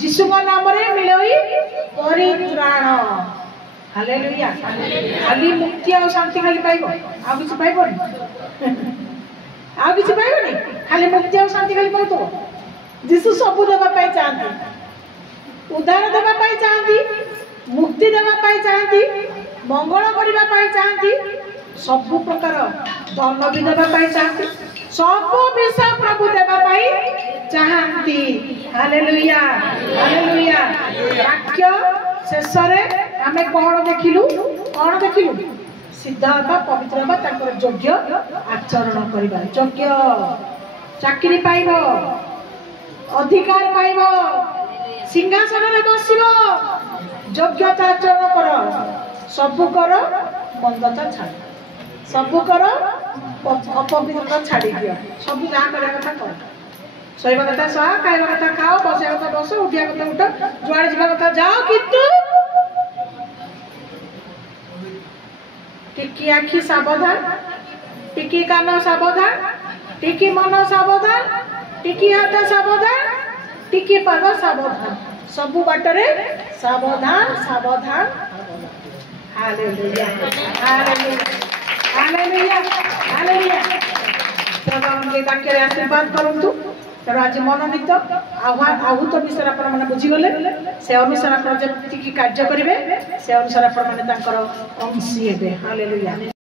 यीशु का नाम रे मिलोई परित्राण हालेलुया खाली मुक्ति और शांति खाली पाइबो आ किछ पाइबोनी आ किछ पाइबोनी खाली मुक्ति और शांति खाली पाउतो यीशु सब देवा पाई चाहती उद्धार देवा पाई चाहती मुक्ति देवा पाई चाहती मंगल करबा पाई चाहती सब प्रकार धन भी देवा पाई चाहती सब विषय प्रभु देवा पाई चाहती हालेलुया हालेलुया वाक्य शेष रे हमें कौन देखिलु सिद्ध हवा पवित्र हवा ताकर योग्य आचरण करबा योग्य चाकरी पाइबो अधिकार पाइब सिंहासन रे बसिब योग्यता आचरण कर सब कर मंदता छाड़ सब कर अपवित्रता छाड़ी दियो सब जहाँ करवा कथा कर सोइबा कथा सह खाइबा कथा खाओ बसिया कथा बस उठिया कथा उठ जुआड़े जीवा कथा जाओ किंतु टिकी आखि सावधान टिकी कान सावधान टिकी मन सावधान टिकी हाथ सावधान टिकी पाद सावधान सब बाटरे सावधान सावधान हालेलुया हालेलुया हालेलुया हालेलुया प्रभु के वाक्य आशीर्वाद करंतु तर आज मनोनीत आहूत विषय आपण माने बुझी गले से अनुसार आपण जति की कार्य करिवे से अनुसार आपण माने तांकर अंशी हेबे हालेलुया।